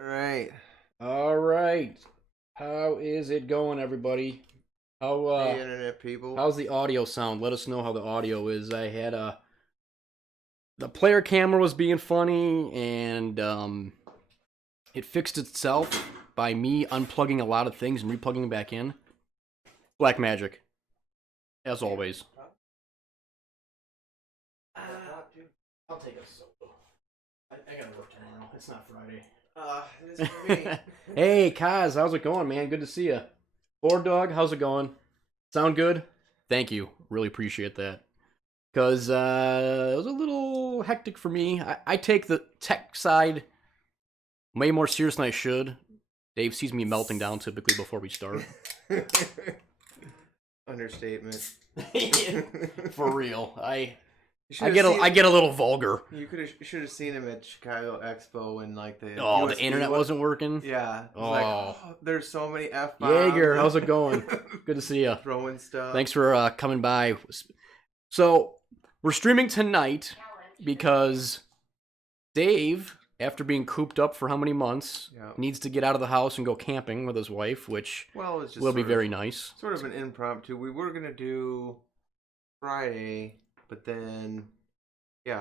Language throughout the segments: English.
All right. All right. How is it going, everybody? How Hey, internet people. how's the audio sound? Let us know how the audio is. I had the player camera was being funny and it fixed itself by me unplugging a lot of things and replugging them back in. Black magic, as always. Uh, I'll take a solo. I gotta work tomorrow. It's not Friday. It is for me. Hey, Kaz, how's it going, man? Good to see you. Board Dog, how's it going? Sound good? Thank you. Really appreciate that. Because it was a little hectic for me. I take the tech side way more serious than I should. Dave sees me melting down typically before we start. Understatement. For real. I You get a little vulgar. should have seen him at Chicago Expo when like the The USB internet wasn't working. Yeah. Oh. There's so many F bombs. Jaeger, how's it going? Good to see you. Throwing stuff. Thanks for coming by. So, we're streaming tonight because Dave, after being cooped up for how many months, needs to get out of the house and go camping with his wife, which it's just will be very nice. Sort of an impromptu. We were gonna do Friday, but then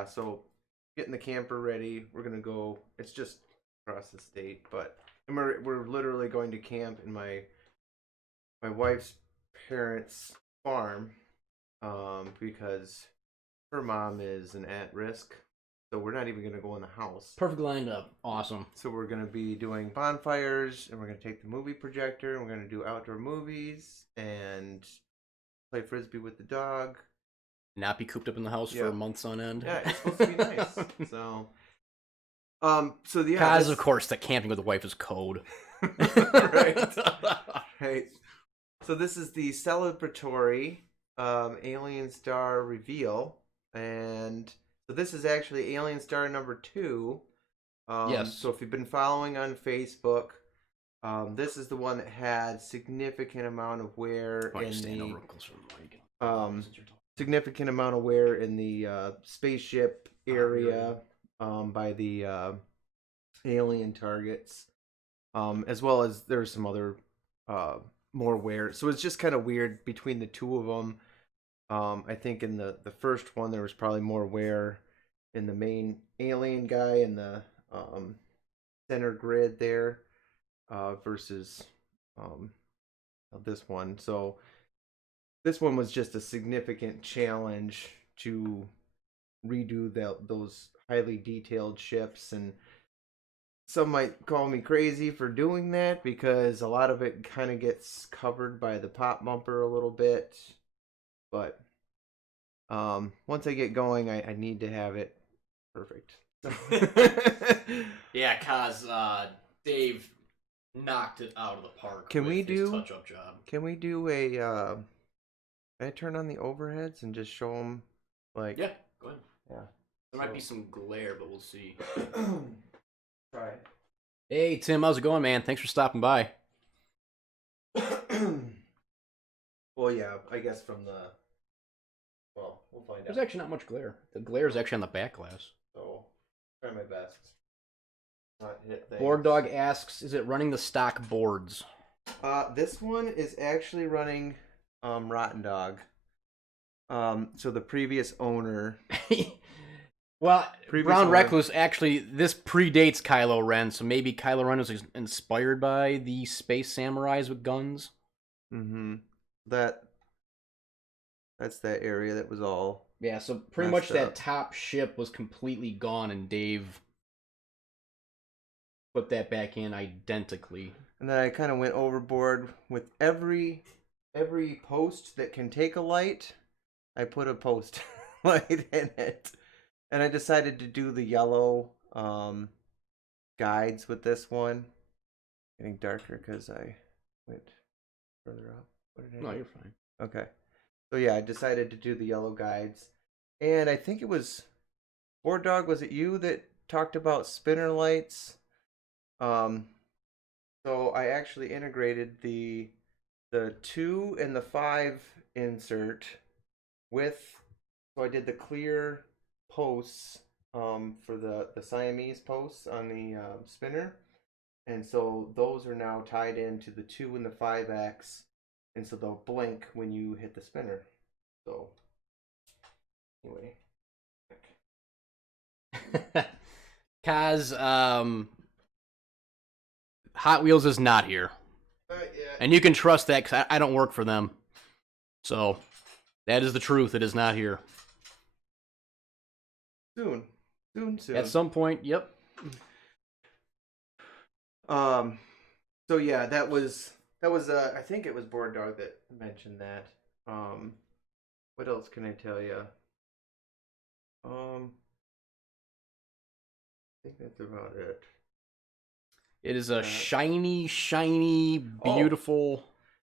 so getting the camper ready. We're gonna go. It's just across the state, and we're literally going to camp in my wife's parents' farm, because her mom is an at risk, so we're not even gonna go in the house. Perfect lined up. Awesome. So we're gonna be doing bonfires, and we're gonna take the movie projector, and we're gonna do outdoor movies and play frisbee with the dog. Not be cooped up in the house for months on end. Yeah, it's supposed to be nice. So Kaz, of course, that camping with the wife is code. Right. Right. So this is the celebratory Alien Star reveal, and so this is actually Alien Star number 2. Yes. So if you've been following on Facebook, this is the one that had significant amount of wear significant amount of wear in the spaceship area by the alien targets, as well as there's some other more wear. So it's just kind of weird between the two of them. I think in the first one there was probably more wear in the main alien guy in the center grid there versus this one. So this one was just a significant challenge to redo those highly detailed ships, and some might call me crazy for doing that because a lot of it kind of gets covered by the pop bumper a little bit. But once I get going, I need to have it perfect. Yeah, Kaz, Dave knocked it out of the park. Can we do his touch-up job? Can we do a? Can I turn on the overheads and just show them, like? Yeah, go ahead. Yeah. There might be some glare, but we'll see. Try it. Hey, Tim, how's it going, man? Thanks for stopping by. Well, yeah, I guess from the. Well, we'll find out. There's actually not much glare. The glare is actually on the back glass. So, try my best. Not hit things. Board Dog asks, is it running the stock boards? This one is actually running Rotten Dog. So the previous owner. Well, Brown Recluse, actually, this predates Kylo Ren, so maybe Kylo Ren was inspired by the space samurais with guns. Mm-hmm. That's that area that was all. Yeah, so pretty much that top ship was completely gone, and Dave put that back in identically. And then I kind of went overboard with every post that can take a light. I put a post light in it. And I decided to do the yellow guides with this one. Getting darker because I went further up. What did I do? No, you're fine. Okay. So yeah, I decided to do the yellow guides. And I think it was Board Dog, was it you that talked about spinner lights? So I actually integrated the 2 and the 5 insert with, so I did the clear posts for the Siamese posts on the spinner, and so those are now tied into the 2 and the 5X, and so they'll blink when you hit the spinner. So anyway, Kaz, Hot Wheels is not here. yeah. And you can trust that because I don't work for them. So, that is the truth. It is not here. Soon. At some point, yep. So yeah, that was I think it was Board Dog that mentioned that. What else can I tell you? I think that's about it. It is a shiny, beautiful.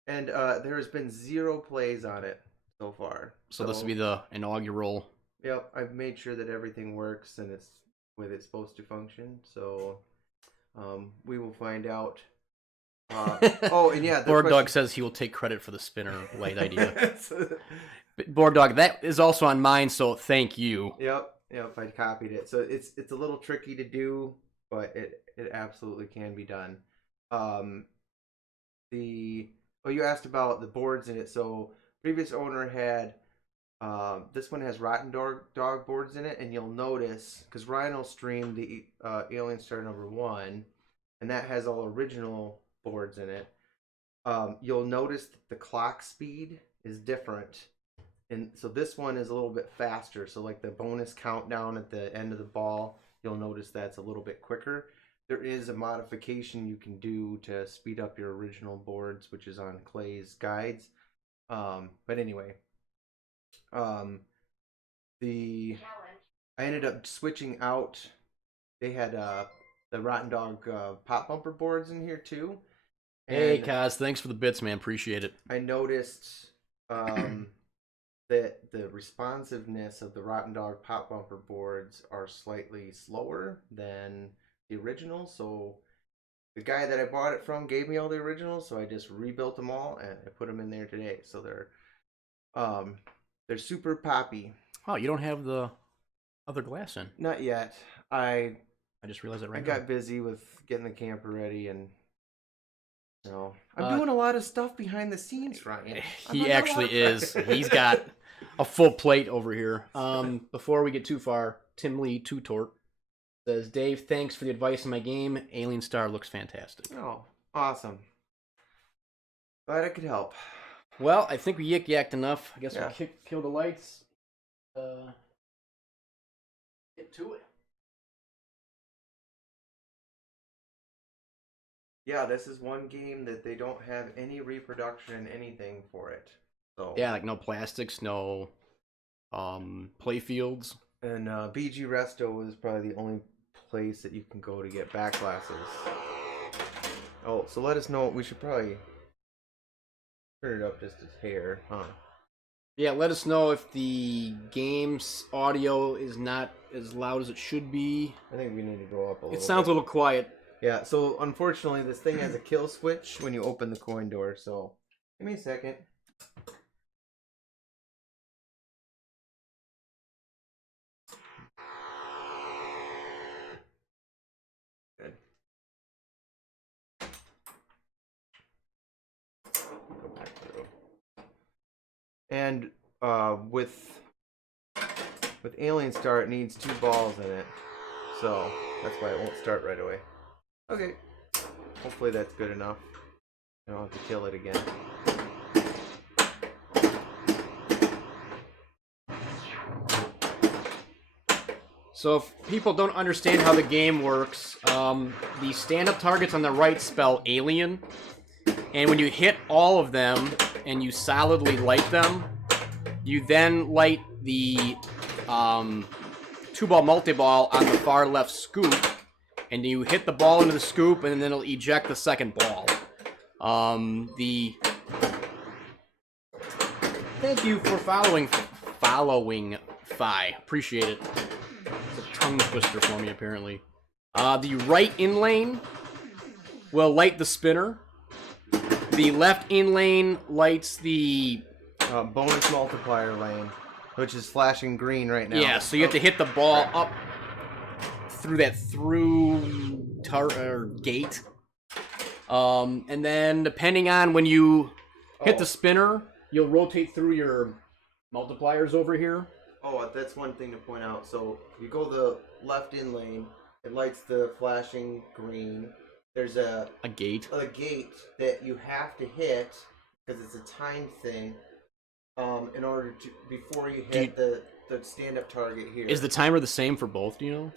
And there has been 0 plays on it so far. So this will be the inaugural. Yep, I've made sure that everything works and it's the way it's supposed to function. So we will find out. Oh, and yeah, Borg Dog says he will take credit for the spinner light idea. Borg Dog, that is also on mine, so thank you. Yep, I copied it. So it's a little tricky to do, but it absolutely can be done. You asked about the boards in it. So previous owner had this one has Rotten Dog boards in it, and you'll notice because Rhino streamed the Alien Star #1, and that has all original boards in it. You'll notice that the clock speed is different, and so this one is a little bit faster. So like the bonus countdown at the end of the ball, you'll notice that's a little bit quicker. There is a modification you can do to speed up your original boards, which is on Clay's guides. But anyway, I ended up switching out. They had the Rotten Dog pop bumper boards in here too. Hey, Kaz, thanks for the bits, man. Appreciate it. I noticed that the responsiveness of the Rotten Dog pop bumper boards are slightly slower than the original. So the guy that I bought it from gave me all the originals, so I just rebuilt them all and I put them in there today. So they're super poppy. Oh, you don't have the other glass in? Not yet. I just realized it right I now. got busy with getting the camper ready, and I'm doing a lot of stuff behind the scenes, Ryan. He actually is. He's got a full plate over here. Before we get too far, Tim Lee Tutort says, Dave, thanks for the advice on my game. Alien Star looks fantastic. Oh, awesome. Glad I could help. Well, I think we yik-yacked enough. I guess Yeah. we'll kill the lights. Get to it. Yeah, this is one game that they don't have any reproduction, anything for it. So yeah, like no plastics, no play fields. And BG Resto is probably the only place that you can go to get back glasses. Oh, so let us know. We should probably turn it up just a hair, huh? Yeah, let us know if the game's audio is not as loud as it should be. I think we need to go up a little It sounds bit. a little quiet. Yeah, so unfortunately this thing has a kill switch when you open the coin door, so give me a second. Good. Go back through. And with Alien Star, it needs 2 balls in it, so that's why it won't start right away. Okay, hopefully that's good enough. I don't have to kill it again. So if people don't understand how the game works, the stand-up targets on the right spell alien, and when you hit all of them and you solidly light them, you then light the 2-ball multi-ball on the far left scoop, and you hit the ball into the scoop, and then it'll eject the second ball. Thank you for following Fi. Appreciate it. It's a tongue twister for me, apparently. The right in lane will light the spinner. The left in lane lights the Bonus multiplier lane, which is flashing green right now. Yeah, so you have to hit the ball up through that gate. And then depending on when you hit Oh. the spinner, you'll rotate through your multipliers over here. Oh, that's one thing to point out. So if you go the left in lane, it lights the flashing green. There's a gate. gate that you have to hit because it's a time thing. In order to before you hit the stand up target here. Is the timer the same for both? Do you know?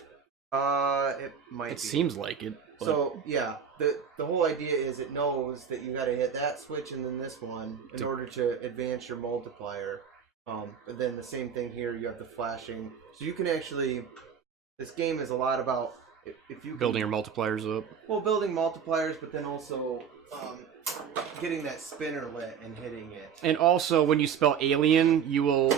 It might. It be. seems like it. But... So yeah, the whole idea is it knows that you got to hit that switch and then this one in order to advance your multiplier. But then the same thing here, you have the flashing. So you can actually, this game is a lot about if you building your multipliers up. Well, building multipliers, but then also getting that spinner lit and hitting it. And also, when you spell alien, you will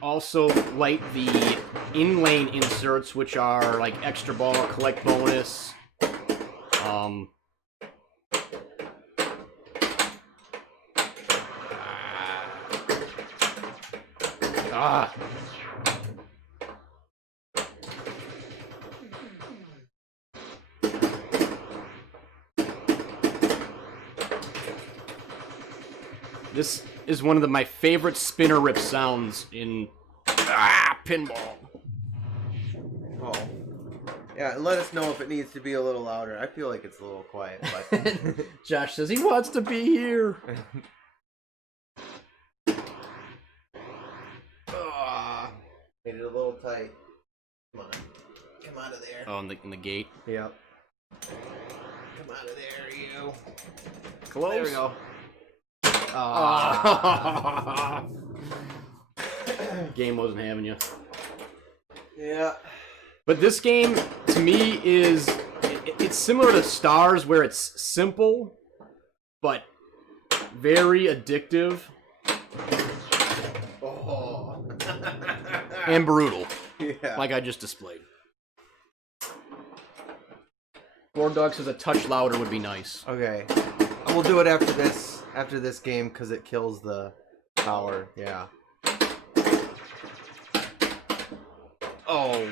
also light the in-lane inserts, which are like extra ball, collect bonus. This is one of my favorite spinner rip sounds in pinball. Oh. Yeah, and let us know if it needs to be a little louder. I feel like it's a little quiet, but Josh says he wants to be here. Made it a little tight. Come on. Come out of there. Oh, in the gate. Yep. Come out of there, you. Close. There we go. Game wasn't having you. Yeah. But this game, to me, is... It's similar to Stars, where it's simple, but very addictive. Oh. And brutal. Yeah. Like I just displayed. Board Dog says a touch louder would be nice. Okay. We'll do it after this game because it kills the power. Yeah. Oh.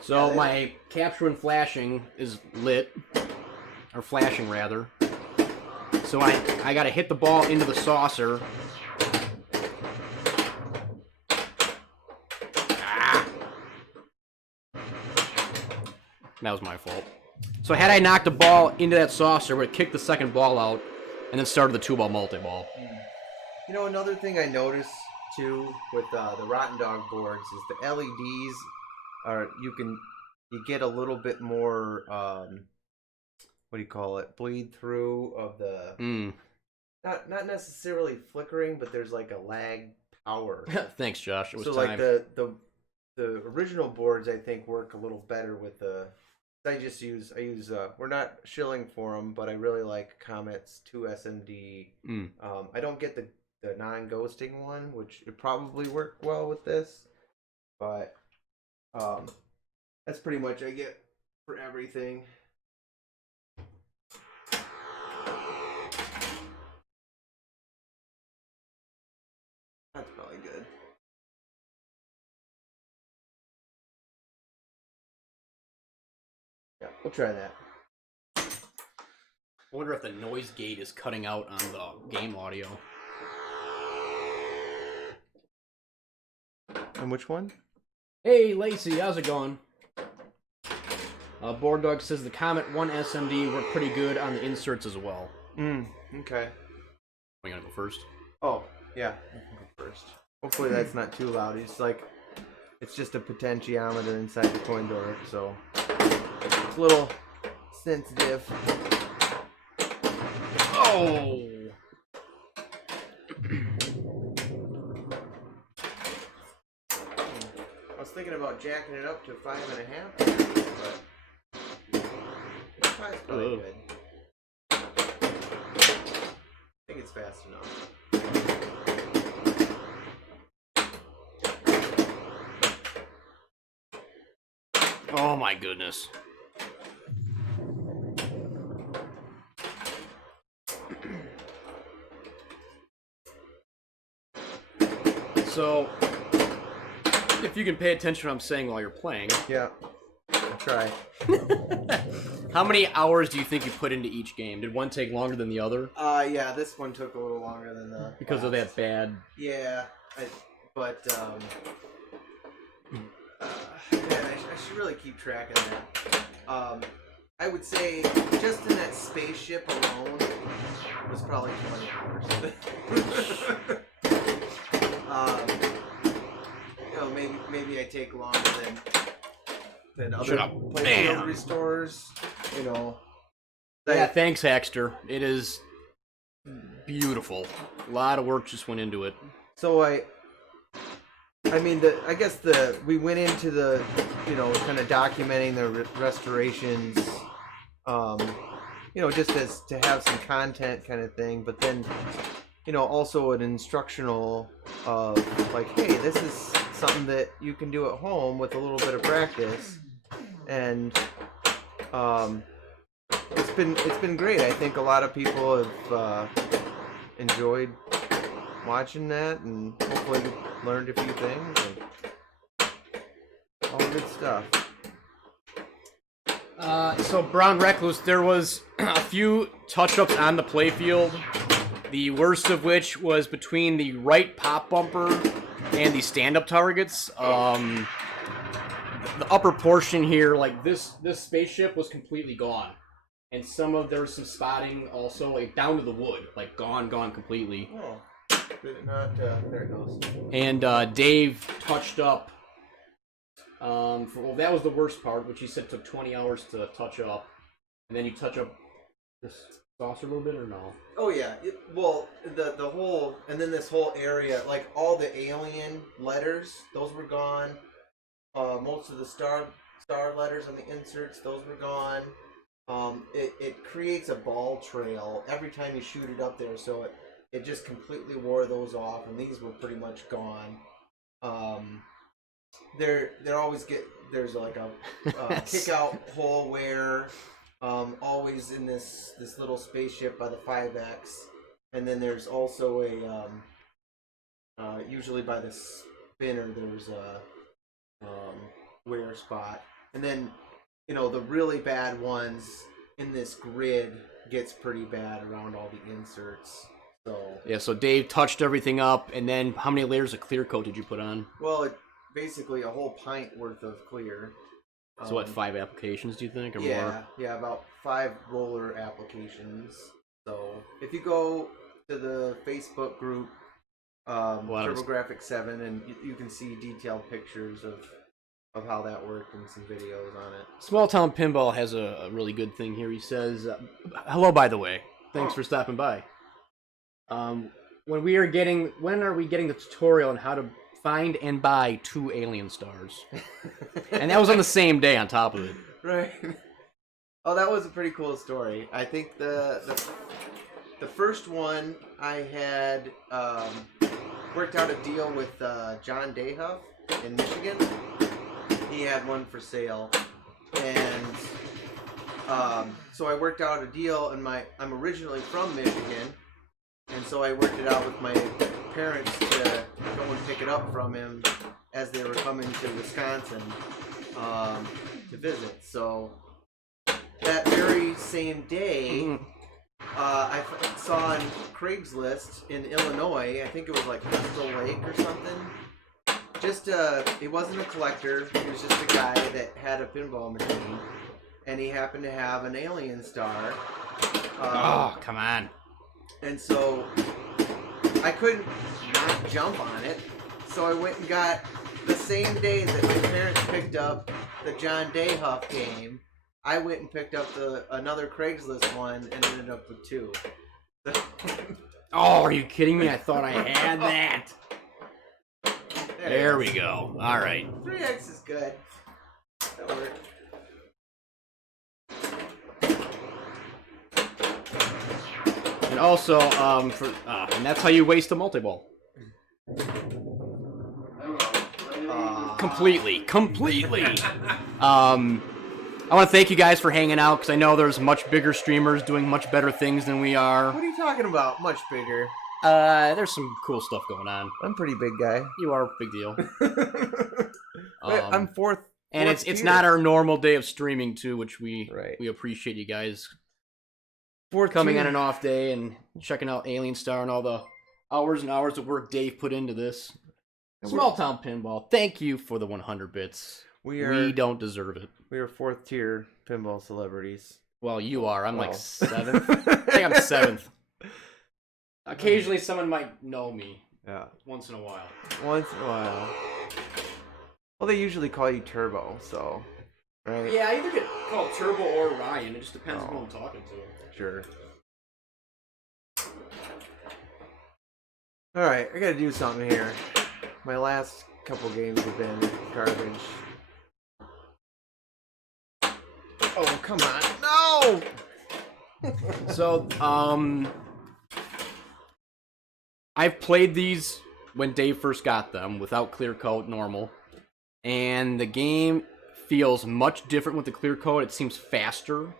So my capture and flashing is lit. Or flashing, rather. So I gotta hit the ball into the saucer. That was my fault. So had I knocked the ball into that saucer, it would have kicked the second ball out, and then started the 2-ball multi-ball. You know, another thing I noticed too with the Rotten Dog boards is the LEDs are you get a little bit more what do you call it, bleed through of the not necessarily flickering, but there's like a lag power. Thanks, Josh. It was so time. Like the original boards I think work a little better with the. I use we're not shilling for them, but I really like Comet's 2SMD. I don't get the non-ghosting one, which would probably work well with this, but that's pretty much I get for everything. That's probably good. Yeah, we'll try that. I wonder if the noise gate is cutting out on the game audio. And which one? Hey, Lacey, how's it going? Board Dog says the Comet 1 SMD worked pretty good on the inserts as well. Okay. Am I gonna go first? Oh, yeah. I can go first. Hopefully that's not too loud. It's just a potentiometer inside the coin door, so it's a little sensitive. Oh! I was thinking about jacking it up to 5.5, but it's probably good. I think it's fast enough. Oh my goodness. So, If you can pay attention to what I'm saying while you're playing. Yeah, I'll try. How many hours do you think you put into each game? Did one take longer than the other? Yeah, this one took a little longer than the Because of that bad... Yeah, man, I should really keep track of that. I would say just in that spaceship alone was probably 20 hours. Maybe I take longer than other playfield restores. Yeah, thanks, Hackster. It is beautiful. A lot of work just went into it. So we went into the, kind of documenting the restorations, just as to have some content kind of thing, but then, also an instructional of like, hey, this is something that you can do at home with a little bit of practice, and it's been great. I think a lot of people have enjoyed watching that, and hopefully learned a few things, and all good stuff. So Brown Recluse, there was a few touch-ups on the playfield, the worst of which was between the right pop bumper and the stand-up targets. The upper portion here, like this spaceship was completely gone. And there was some spotting also, like down to the wood, like gone completely. Oh, did it not? There it goes. And Dave touched up. That was the worst part, which he said took 20 hours to touch up. And then you touch up this saucer a little bit, or no? Oh yeah. The whole, and then this whole area, like all the alien letters, those were gone. Most of the star letters on the inserts, those were gone. It creates a ball trail every time you shoot it up there, so it just completely wore those off, and these were pretty much gone. There's like a kick out hole where always in this little spaceship by the 5X, and then there's also usually by the spinner there's a wear spot, and then the really bad ones in this grid gets pretty bad around all the inserts. So Dave touched everything up, and then how many layers of clear coat did you put on? Well, basically a whole pint worth of clear. So 5 applications, do you think, or more? Yeah, about 5 roller applications. So if you go to the Facebook group, TurboGrafx 7, and you can see detailed pictures of how that worked and some videos on it. Small Town Pinball has a really good thing here. He says, hello, by the way. Thanks for stopping by. When are we getting the tutorial on how to find and buy 2 alien stars? And that was on the same day on top of it. Right. Oh, that was a pretty cool story. I think the first one I had worked out a deal with John Dayhuff in Michigan. He had one for sale, and so I worked out a deal. And I'm originally from Michigan, and so I worked it out with my parents to go and pick it up from him as they were coming to Wisconsin to visit. So that very same day, I saw on Craigslist in Illinois, I think it was like Crystal Lake or something. He wasn't a collector. He was just a guy that had a pinball machine, and he happened to have an alien star. Oh, come on! And so I couldn't not jump on it. So I went and got, the same day that my parents picked up the John Dayhuff game, I went and picked up another Craigslist one and ended up with 2. Oh, are you kidding me? I thought I had that. There we go. All right. 3X is good. That worked. And also, and that's how you waste a multi-ball. Completely. I want to thank you guys for hanging out, because I know there's much bigger streamers doing much better things than we are. What are you talking about? Much bigger. There's some cool stuff going on. I'm a pretty big guy. You are a big deal. I'm fourth. And fourth it's tier. not our normal day of streaming too, which we Right. appreciate you guys fourth coming tier. on an off day and checking out Alien Star and all the hours and hours of work Dave put into this. And Small Town Pinball, thank you for the 100 bits. We don't deserve it. We are fourth tier pinball celebrities. Well, you are. I'm like Well. 7th. I think I'm 7th. Occasionally someone might know me. Yeah. Once in a while. Once in a while. Well, they usually call you Turbo, so. Right? Yeah, I either get called Turbo or Ryan. It just depends on Oh. who I'm talking to. Sure. Alright, I gotta do something here. My last couple games have been garbage. Oh, come on. No! So, I've played these when Dave first got them without clear coat normal, and the game feels much different with the clear coat. It seems faster,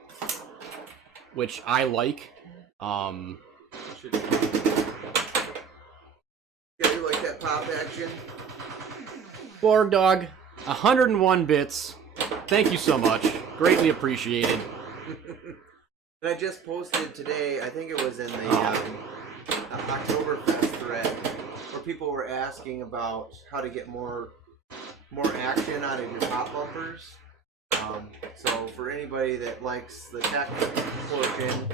which I like. Yeah, you like that pop action? Borg Dog, 101 bits. Thank you so much. Greatly appreciated. And I just posted today, I think it was in the Oh. Oktoberfest thread, where people were asking about how to get more action out of your pop bumpers. So for anybody that likes the tech portion,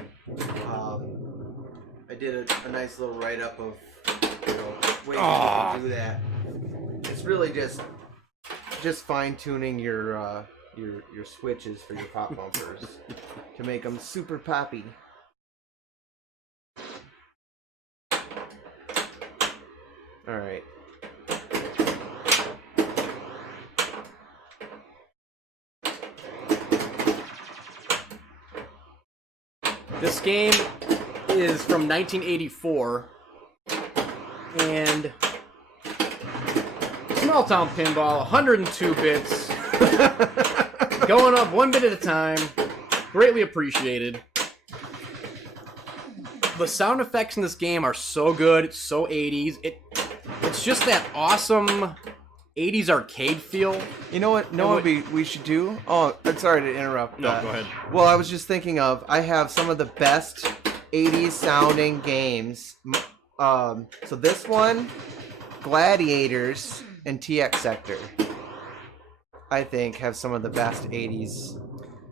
I did a nice little write-up of ways you can do that. It's really just fine-tuning your switches for your pop bumpers to make them super poppy. All right. This game is from 1984, and Small Town Pinball, 102 bits, going up 1 bit at a time. Greatly appreciated. The sound effects in this game are so good. It's so 80s. It's just that awesome 80s arcade feel. You know what? We should do? Oh, I'm sorry to interrupt. No, go ahead. Well, I was just thinking of, I have some of the best 80s sounding games. So this one, Gladiators and TX Sector, I think have some of the best 80s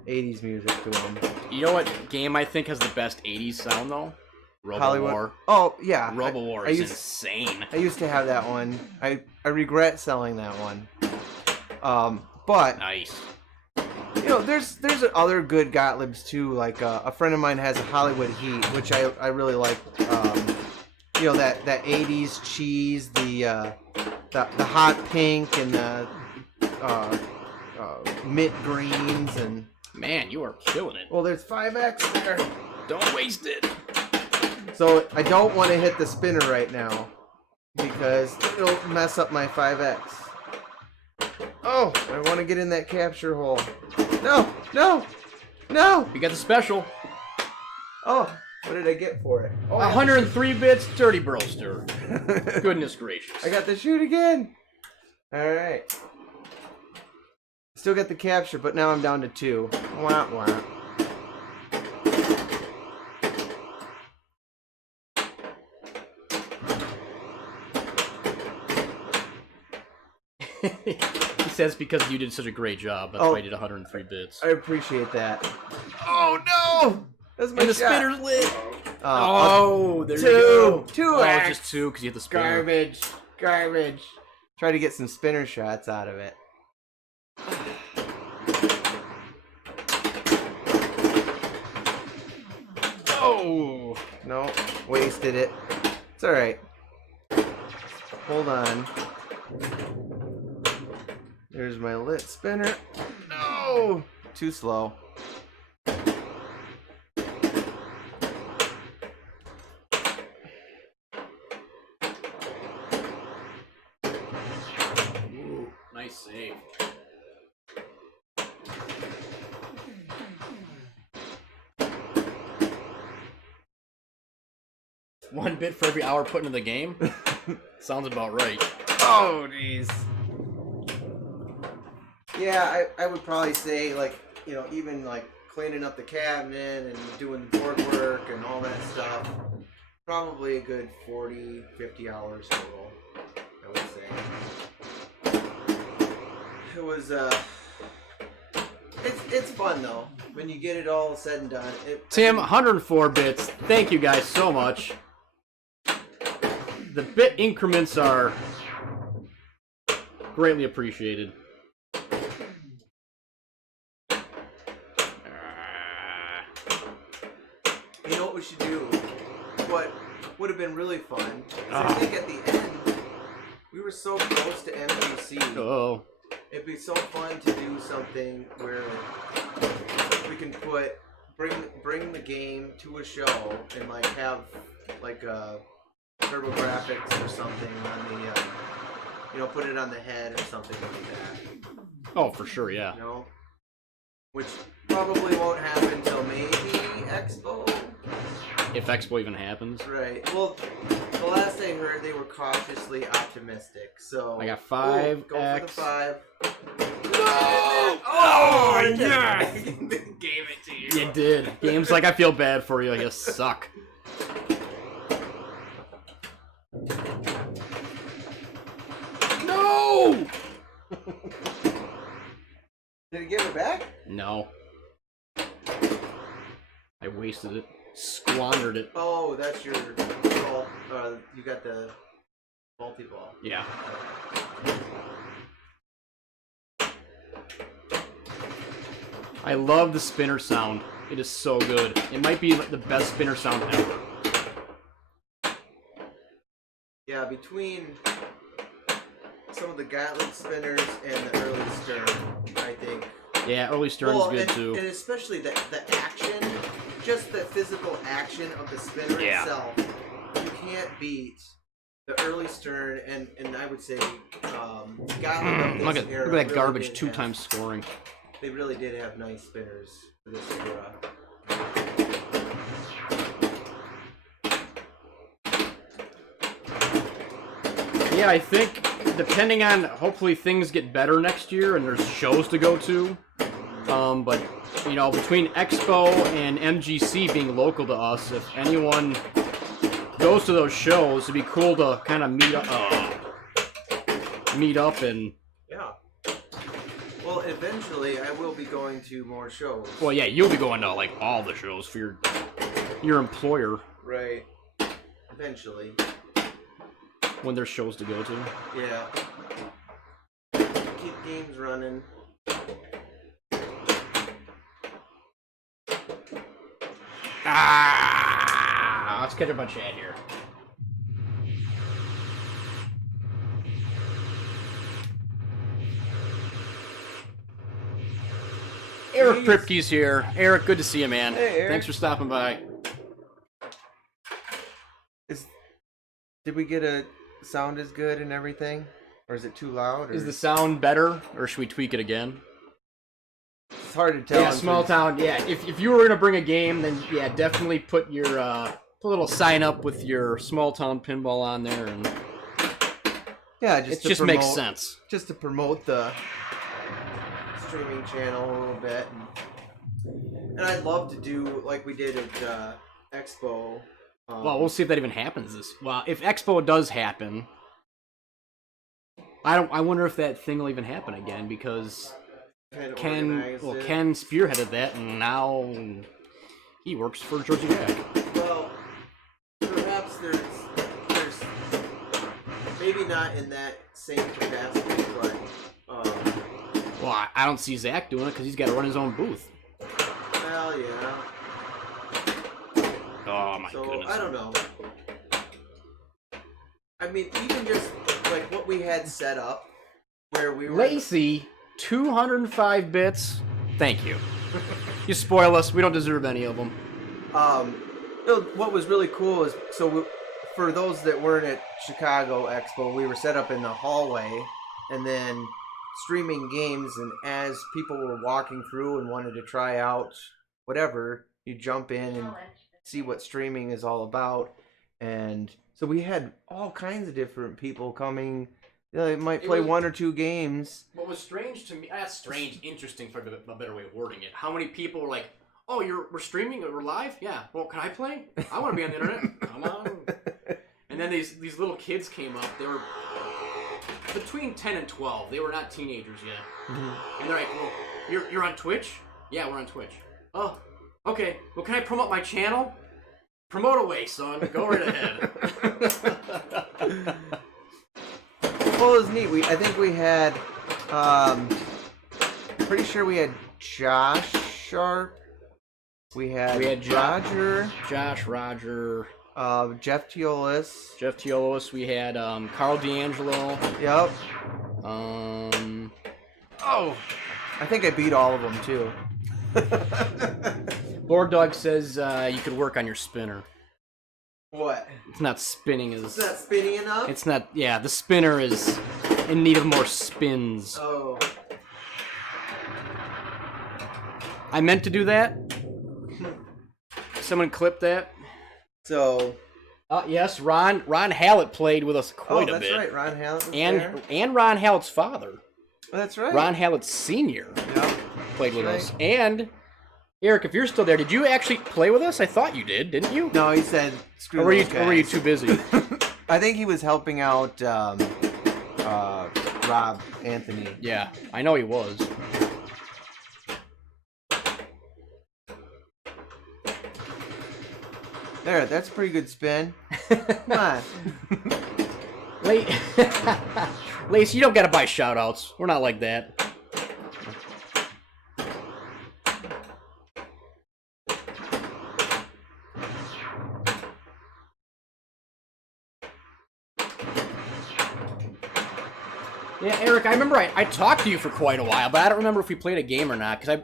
music to them. You know what game I think has the best 80s sound, though? Hollywood. RoboWar. Oh, yeah. RoboWar is insane. I used to have that one. I regret selling that one. But Nice. you know, there's other good Gottliebs too. Like a friend of mine has a Hollywood Heat, which I really like. You know, that 80s cheese, the hot pink and the mint greens, and Man, you are killing it. well, there's 5X there. Don't waste it. So I don't want to hit the spinner right now because it'll mess up my 5X. Oh, I want to get in that capture hole. No, no, no. You got the special. Oh, what did I get for it? Oh, 103 bits, Dirty Broster. Goodness gracious. I got the shoot again. All right. Still got the capture, but now I'm down to 2. Wah, wah. He says because you did such a great job. That's why you did 103 bits. I appreciate that. Oh no! That's my And the shot. spinner's lit. Oh, There you two. go. 2 Oh, X. just 2 because you hit the spinner. Garbage. Try to get some spinner shots out of it. Oh. No, wasted it. It's alright. Hold on. There's my lit spinner. No! Too slow. Ooh, nice save. One bit for every hour put into the game? Sounds about right. Oh, jeez. Yeah, I would probably say like even like cleaning up the cabinet and doing board work and all that stuff. Probably a good 40, 50 hours total. I would say. It was it's fun though when you get it all said and done. Tim, 104 bits. Thank you guys so much. The bit increments are greatly appreciated. You know what we should do? What would have been really fun is I think at the end we were so close to MGC. Oh. It'd be so fun to do something where we can bring the game to a show and like have like TurboGrafx or something on the put it on the head or something like that. Oh, for sure, yeah. Which probably won't happen until maybe Expo. If Expo even happens. Right. Well, the last I heard, they were cautiously optimistic. So I got 5. Go for the 5. No! Oh, yeah! Gave it to you. You did. Game's like, I feel bad for you. You suck. No! Did he give it back? No. I wasted it. Squandered it. Oh, that's your ball. You got the multi-ball. Yeah. I love the spinner sound. It is so good. It might be the best spinner sound ever. Yeah, between some of the Gauntlet spinners and the early Stern, I think. Yeah, early Stern's good too. And especially the action, just the physical action of the spinner itself. You can't beat the early Stern and I would say Gauntlet. Look at that garbage 2 times scoring. They really did have nice spinners for this era. Yeah, I think depending on, hopefully things get better next year and there's shows to go to. But between Expo and MGC being local to us, if anyone goes to those shows, it'd be cool to kind of meet up and. Yeah. Well, eventually I will be going to more shows. Well, yeah, you'll be going to like all the shows for your employer. Right. Eventually. When there's shows to go to. Yeah. Keep games running. Let's catch up on chat here. Eric Pripke's here. Eric, good to see you, man. Hey, Eric. Thanks for stopping by. Did we get a sound as good and everything? Or is it too loud? Or? Is the sound better, or should we tweak it again? It's hard to tell. Yeah, small town. Yeah, if you were gonna bring a game, then yeah, definitely put your put a little sign up with your small town pinball on there, and yeah, it just makes sense. Just to promote the streaming channel a little bit, and I'd love to do like we did at Expo. Well, we'll see if that even happens. If Expo does happen, I wonder if that thing will even happen again because Ken spearheaded that, and now he works for Georgia Jack. Well, perhaps there's maybe not in that same capacity, but well, I don't see Zach doing it because he's got to run his own booth. well, yeah. Oh my So goodness! I don't know. I mean, even just like what we had set up, where we were. Lacey, 205 bits. Thank you. You spoil us. We don't deserve any of them. What was really cool is for those that weren't at Chicago Expo, we were set up in the hallway, and then streaming games. And as people were walking through and wanted to try out whatever, you jump in and see what streaming is all about. And so we had all kinds of different people coming They might It play was- 1 or 2 games. What was strange to me, that's strange, interesting for a better way of wording it. How many people were like, oh, we're streaming, we're live? Yeah. Well, can I play? I want to be on the internet. Come on. And then these little kids came up. They were between 10 and 12. They were not teenagers yet. And they're like, well, you're on Twitch? Yeah, we're on Twitch. Oh, okay. Well, can I promote my channel? Promote away, son. Go right ahead. Well, it was neat. I think we had, pretty sure we had Josh Sharp. We had Roger. Josh, Roger, Jeff Teolis. Jeff Teolis. We had Carl D'Angelo. Yep. Oh, I think I beat all of them too. Board Dog says you could work on your spinner. What? It's not spinning as. It's not spinning enough? It's not. Yeah, the spinner is in need of more spins. Oh. I meant to do that. Someone clipped that. So. Yes, Ron Hallett played with us quite a bit. Oh, that's right. Ron Hallett was there. And Ron Hallett's father. Oh, that's right. Ron Hallett Sr. Yep. played with That's us. And Eric, if you're still there, did you actually play with us? I thought you did, didn't you? No, he said screw Or were you those or were you guys. too busy? I think he was helping out Rob Anthony. Yeah, I know he was. There, that's a pretty good spin. Come on. Lace, you don't gotta buy shout-outs. We're not like that. Yeah, Eric, I remember I talked to you for quite a while, but I don't remember if we played a game or not, because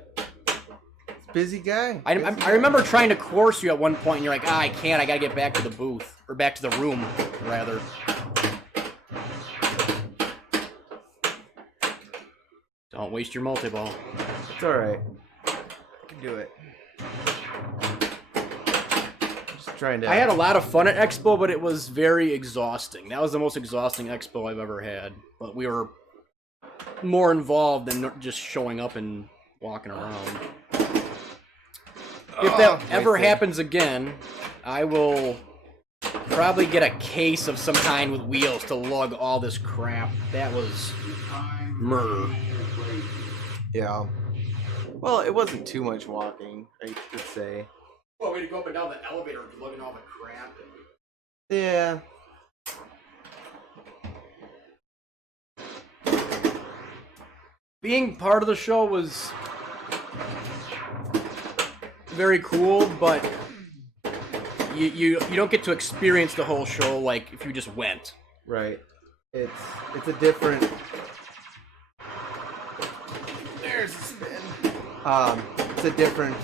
Busy guy. I remember trying to course you at one point, and you're like, I can't, I gotta get back to the booth. Or back to the room, rather. Don't waste your multi-ball. It's alright. I can do it. Just trying to. I had a lot of fun at Expo, but it was very exhausting. That was the most exhausting Expo I've ever had. But we were more involved than just showing up and walking around. If that ever happens again, I will probably get a case of some kind with wheels to lug all this crap. That was murder. Yeah. Well, it wasn't too much walking, I would say. Well, we had to go up and down the elevator lugging all the crap. Yeah. Being part of the show was very cool, but you don't get to experience the whole show like if you just went. Right. It's a different. There's a spin. It's a different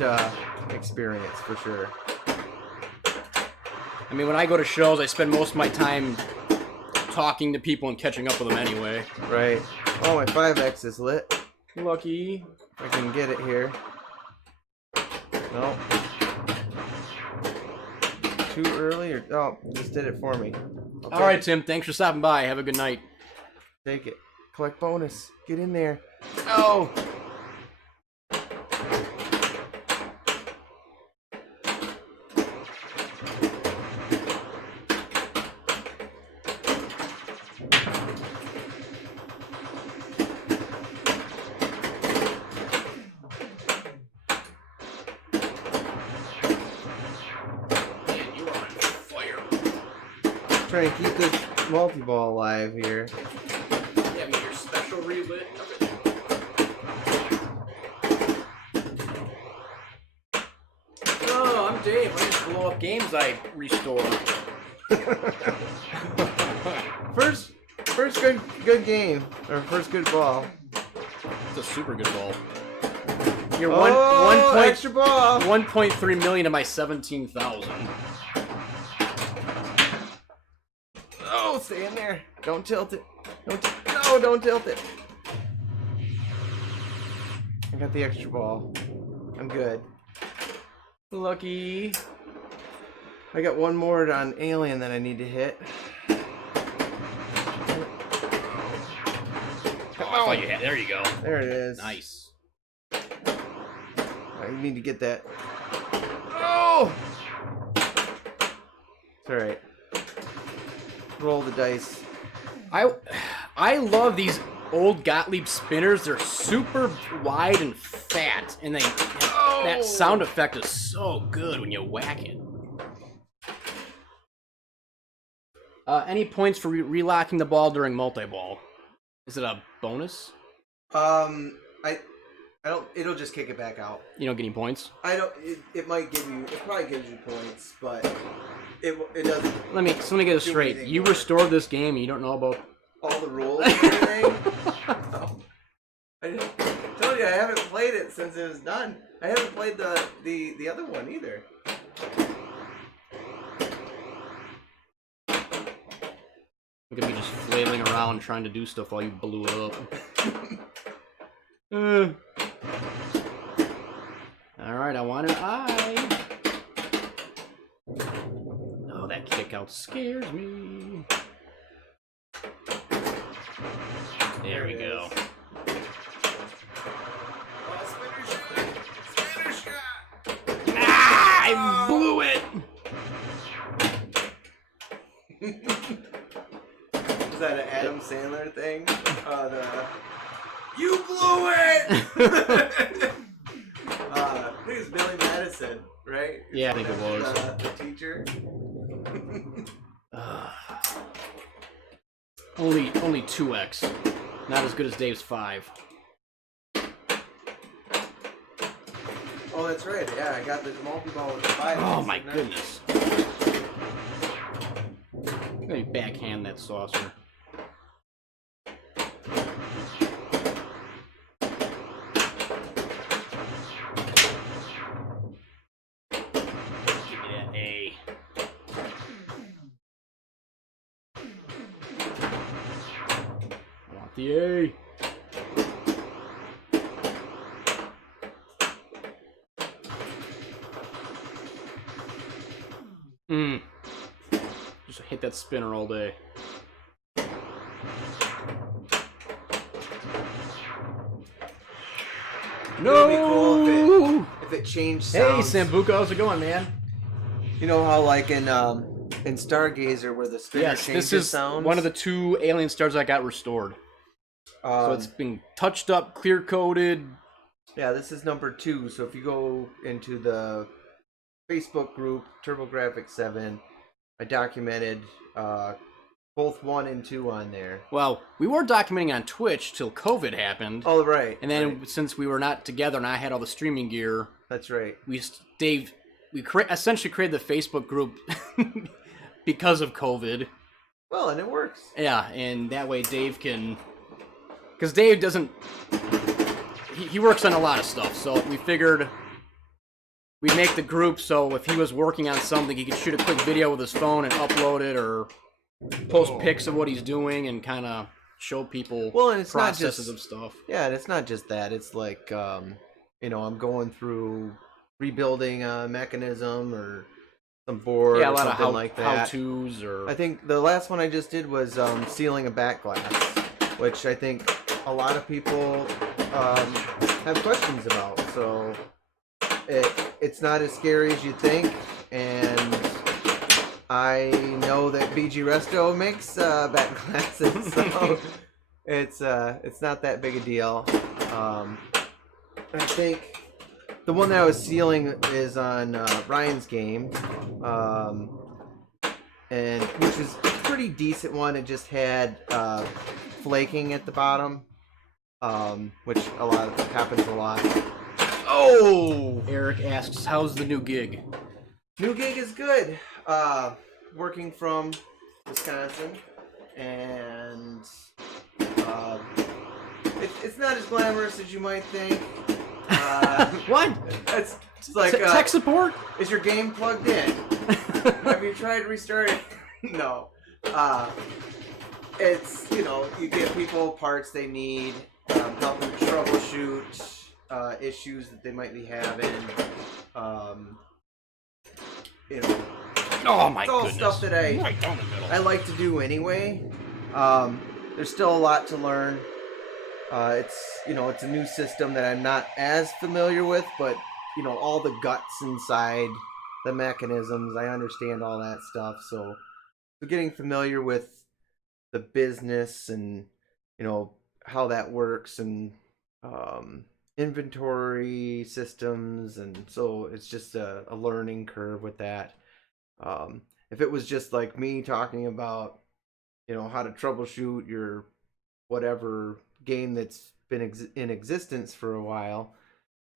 experience for sure. I mean, when I go to shows, I spend most of my time talking to people and catching up with them anyway. Right. Oh, my 5X is lit. Lucky. If I can get it here. No. Too early or just did it for me. All right, Tim. Thanks for stopping by. Have a good night. Take it. Collect bonus. Get in there. Oh. Man, you are on fire. Trying to keep this multi-ball alive here. Yeah, I mean, your special relit and everything. Oh, I'm Dave. I just blow up games I restore. First good game or first good ball. It's a super good ball. You're Extra ball. 1.3 million of my 17,000. Oh, stay in there. Don't tilt it. Don't tilt it. I got the extra ball. I'm good. Lucky. I got one more on Alien that I need to hit. Oh, you had. There you go. There it is. Nice. I need to get that. Oh! It's alright. Roll the dice. I love these old Gottlieb spinners. They're super wide and fat, and that sound effect is so good when you whack it. Any points for relocking the ball during multi-ball? Is it a bonus? I don't. It'll just kick it back out. You don't get any points. I don't. It might give you. It probably gives you points, but it doesn't. Let me get this straight. You restored this game, and you don't know about all the rules and everything. No. I told you I haven't played it since it was done. I haven't played the other one either. Look at me just flailing around trying to do stuff while you blew it up. Alright, I want an eye. Oh, that kick out scares me. There we go. Spinner shot! Ah, I blew it! Is that an Adam Sandler thing? You blew it! I think it's Billy Madison, right? Yeah, I think it was. The teacher. Only 2x. Not as good as Dave's 5. Oh, that's right. Yeah, I got the multi-ball with the 5. Oh my goodness. Let me backhand that saucer. Give me that A. I want the A. Just hit that spinner all day. No! It would be cool if it changed sounds. Hey, Sambuca, how's it going, man? You know how, like, in Stargazer, where the spinner changes this is sounds? one of the 2 alien stars that got restored. So it's been touched up, clear-coated. Yeah, this is number 2. So if you go into the Facebook group, TurboGrafx-7, I documented both 1 and 2 on there. Well, we were documenting on Twitch till COVID happened. Oh, right. And then since we were not together and I had all the streaming gear, that's right. we essentially created the Facebook group because of COVID. Well, and it works. Yeah, and that way Dave can... Because Dave doesn't... He works on a lot of stuff, so we figured we'd make the group so if he was working on something, he could shoot a quick video with his phone and upload it, or post pics of what he's doing and kind of show people and it's processes not of stuff. Yeah, and it's not just that. It's like, I'm going through rebuilding a mechanism or some board or something like that. How-tos or... I think the last one I just did was sealing a back glass, which I think a lot of people have questions about. So it's not as scary as you think, and I know that BG Resto makes back glasses, so it's not that big a deal. I think the one that I was sealing is on Ryan's game, and which was a pretty decent one. It just had flaking at the bottom, which happens a lot. Oh! Eric asks, how's the new gig? New gig is good. Working from Wisconsin, and it's not as glamorous as you might think. What? It's like tech support? Is your game plugged in? Have you tried restarting? No. It's you give people parts they need, help them troubleshoot issues that they might be having. Oh my it's all goodness. stuff that Right down the middle. I like to do anyway. There's still a lot to learn. It's a new system that I'm not as familiar with, but all the guts inside the mechanisms, I understand all that stuff. So getting familiar with the business and how that works and inventory systems, and so it's just a learning curve with that. If it was just like me talking about how to troubleshoot your whatever game that's been in existence for a while,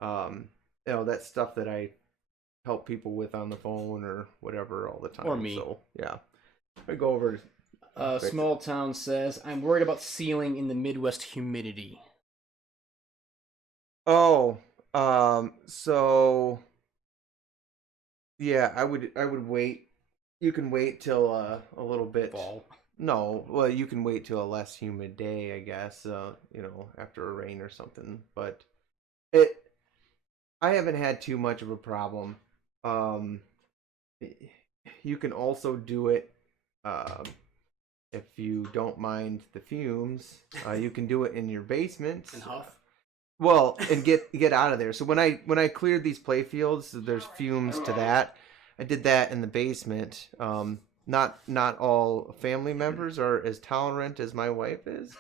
that's stuff that I help people with on the phone or whatever all the time. Or me. So yeah, I go over. Small Town says, I'm worried about sealing in the Midwest humidity. Oh, so yeah, I would wait. You can wait till a little bit. Fall. No, well, you can wait till a less humid day, I guess. After a rain or something. But it, I haven't had too much of a problem. Um, you can also do it. If you don't mind the fumes, you can do it in your basement. And huff. Well, and get out of there. So when I cleared these play fields, there's fumes to that. I did that in the basement. Not all family members are as tolerant as my wife is,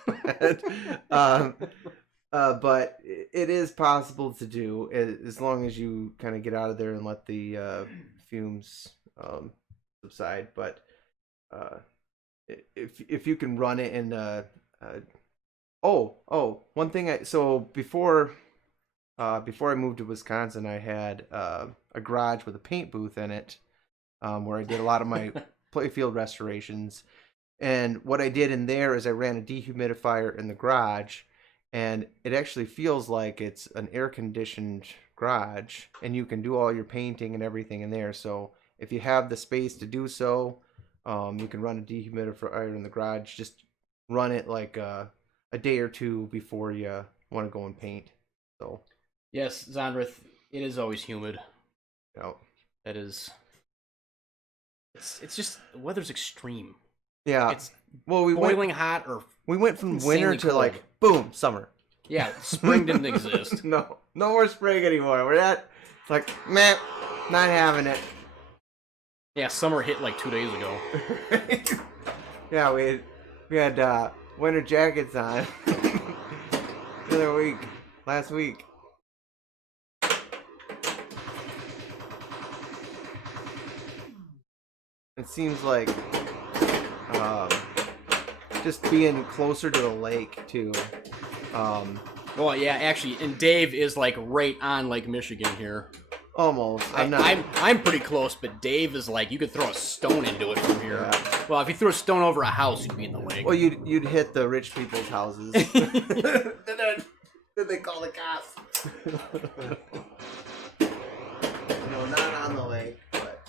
but it is possible to do as long as you kind of get out of there and let the fumes subside. But if you can run it in one thing before I moved to Wisconsin, I had a garage with a paint booth in it, where I did a lot of my playfield restorations. And what I did in there is I ran a dehumidifier in the garage, and it actually feels like it's an air conditioned garage, and you can do all your painting and everything in there. So if you have the space to do so, you can run a dehumidifier in the garage. Just run it like a day or two before you want to go and paint. So yes, Zondrith, it is always humid. That is. It's just the weather's extreme. Yeah. It's boiling hot or we went from winter to cold. like boom, summer. Yeah, spring didn't exist. No more spring anymore. It's like meh, not having it. Yeah, summer hit like 2 days ago. Yeah, we had winter jackets on the other week, last week. It seems like just being closer to the lake too. Well, yeah, actually, and Dave is like right on Lake Michigan here. Almost. I'm pretty close, but Dave is like you could throw a stone into it from here. Yeah. Well, if you threw a stone over a house, you'd be in the lake. Well, you'd hit the rich people's houses. Then they call the cops. Not on the lake, but.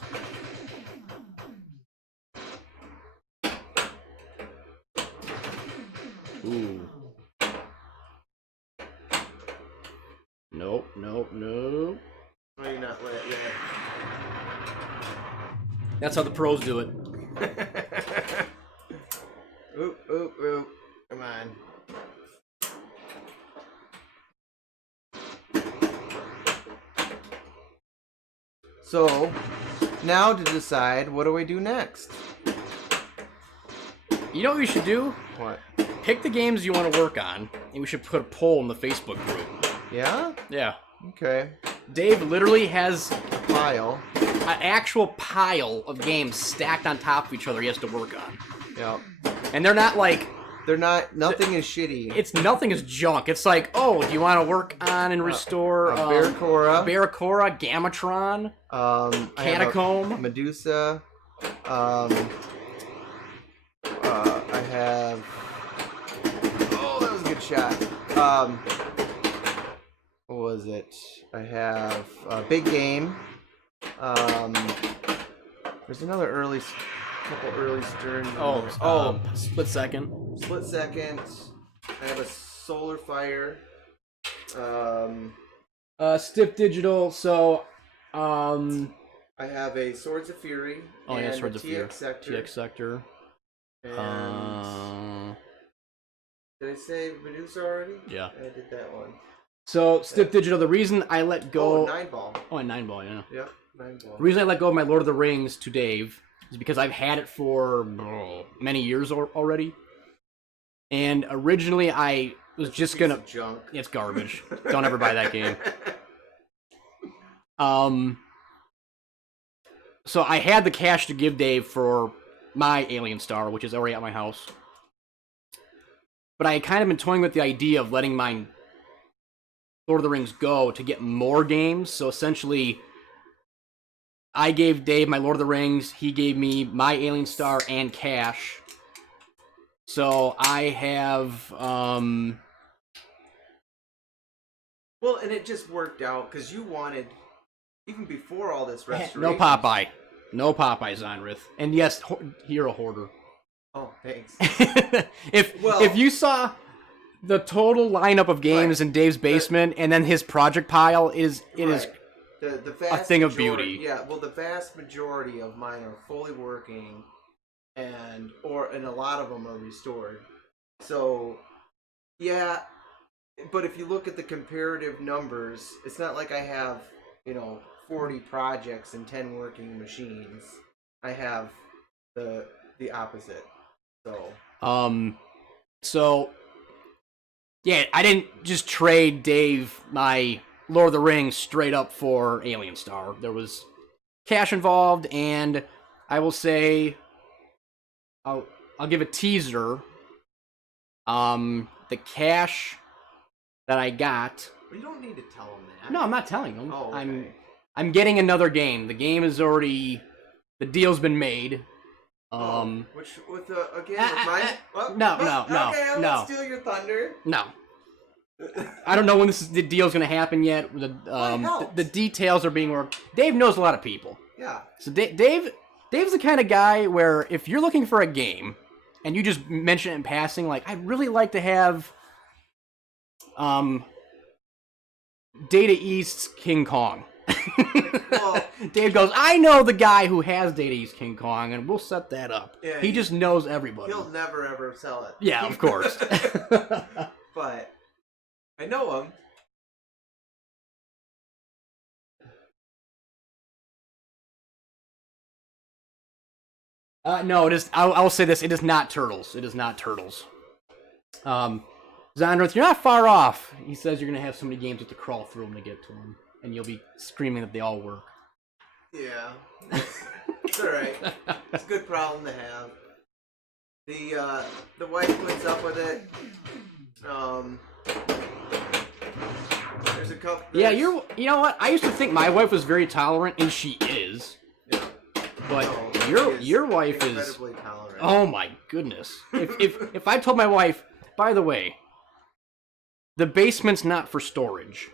Ooh. Nope. Why are you not lit yet? That's how the pros do it. Oop. Come on. So, now to decide, what do I do next? You know what we should do? What? Pick the games you want to work on, and we should put a poll in the Facebook group. Yeah? Yeah. Okay. Dave literally has a pile. An actual pile of games stacked on top of each other he has to work on. Yep. And they're not like... Nothing is shitty. Nothing is junk. It's like, oh, do you want to work on and restore... Barracora, Gamatron, Catacomb. Medusa. I have... Oh, that was a good shot. What was it? I have Big Game. There's another couple early Stern. Split Second. Split Second. I have a Solar Fire. Stiff Digital. So, I have a Swords of Fury. Oh yeah, Swords of Fury. TX Sector. TX Sector. And Did I say Medusa already? Yeah. I did that one. So, Stick Digital, the reason I let go... Oh, 9-ball. Oh, and 9-ball, yeah. Yep, 9-ball. The reason I let go of my Lord of the Rings to Dave is because I've had it for many years already. And originally I was just gonna... Junk. It's garbage. Don't ever buy that game. So I had the cash to give Dave for my Alien Star, which is already at my house. But I had kind of been toying with the idea of letting my Lord of the Rings go to get more games. So essentially, I gave Dave my Lord of the Rings. He gave me my Alien Star and cash. So I have... Well, and it just worked out because you wanted, even before all this restoration. No Popeye. No Popeye, Zonrith. And yes, you're a hoarder. Oh, thanks. If you saw the total lineup of games in Dave's basement and then his project pile, it is the vast a thing of majority, beauty. Yeah, well, the vast majority of mine are fully working, and a lot of them are restored. So, yeah, but if you look at the comparative numbers, it's not like I have 40 projects and 10 working machines. I have the opposite. So yeah, I didn't just trade Dave my Lord of the Rings straight up for Alien Star. There was cash involved, and I will say, I'll give a teaser. The cash that I got. You don't need to tell him that. No, I'm not telling him. Oh, okay. I'm getting another game. The game is already, the deal's been made. Which with mine? No. Okay, I won't steal your thunder. No. I don't know when the deal's gonna happen yet. The details are being worked. Dave knows a lot of people. Yeah. So Dave's the kind of guy where if you're looking for a game and you just mention it in passing, like, I'd really like to have Data East's King Kong. Well, Dave goes, I know the guy who has Data East King Kong, and we'll set that up. Yeah, he just knows everybody. He'll never ever sell it. Yeah, of course. But I know him. No, it is. I will say this: it is not Turtles. It is not Turtles. Zonrith, you're not far off. He says you're gonna have so many games you have to crawl through them to get to them, and you'll be screaming that they all work. Yeah, it's all right. It's a good problem to have. The wife puts up with it. There's a couple. Yeah, you know what? I used to think my wife was very tolerant, and she is. Yeah. But your wife is incredibly tolerant. Oh my goodness! If I told my wife, by the way, the basement's not for storage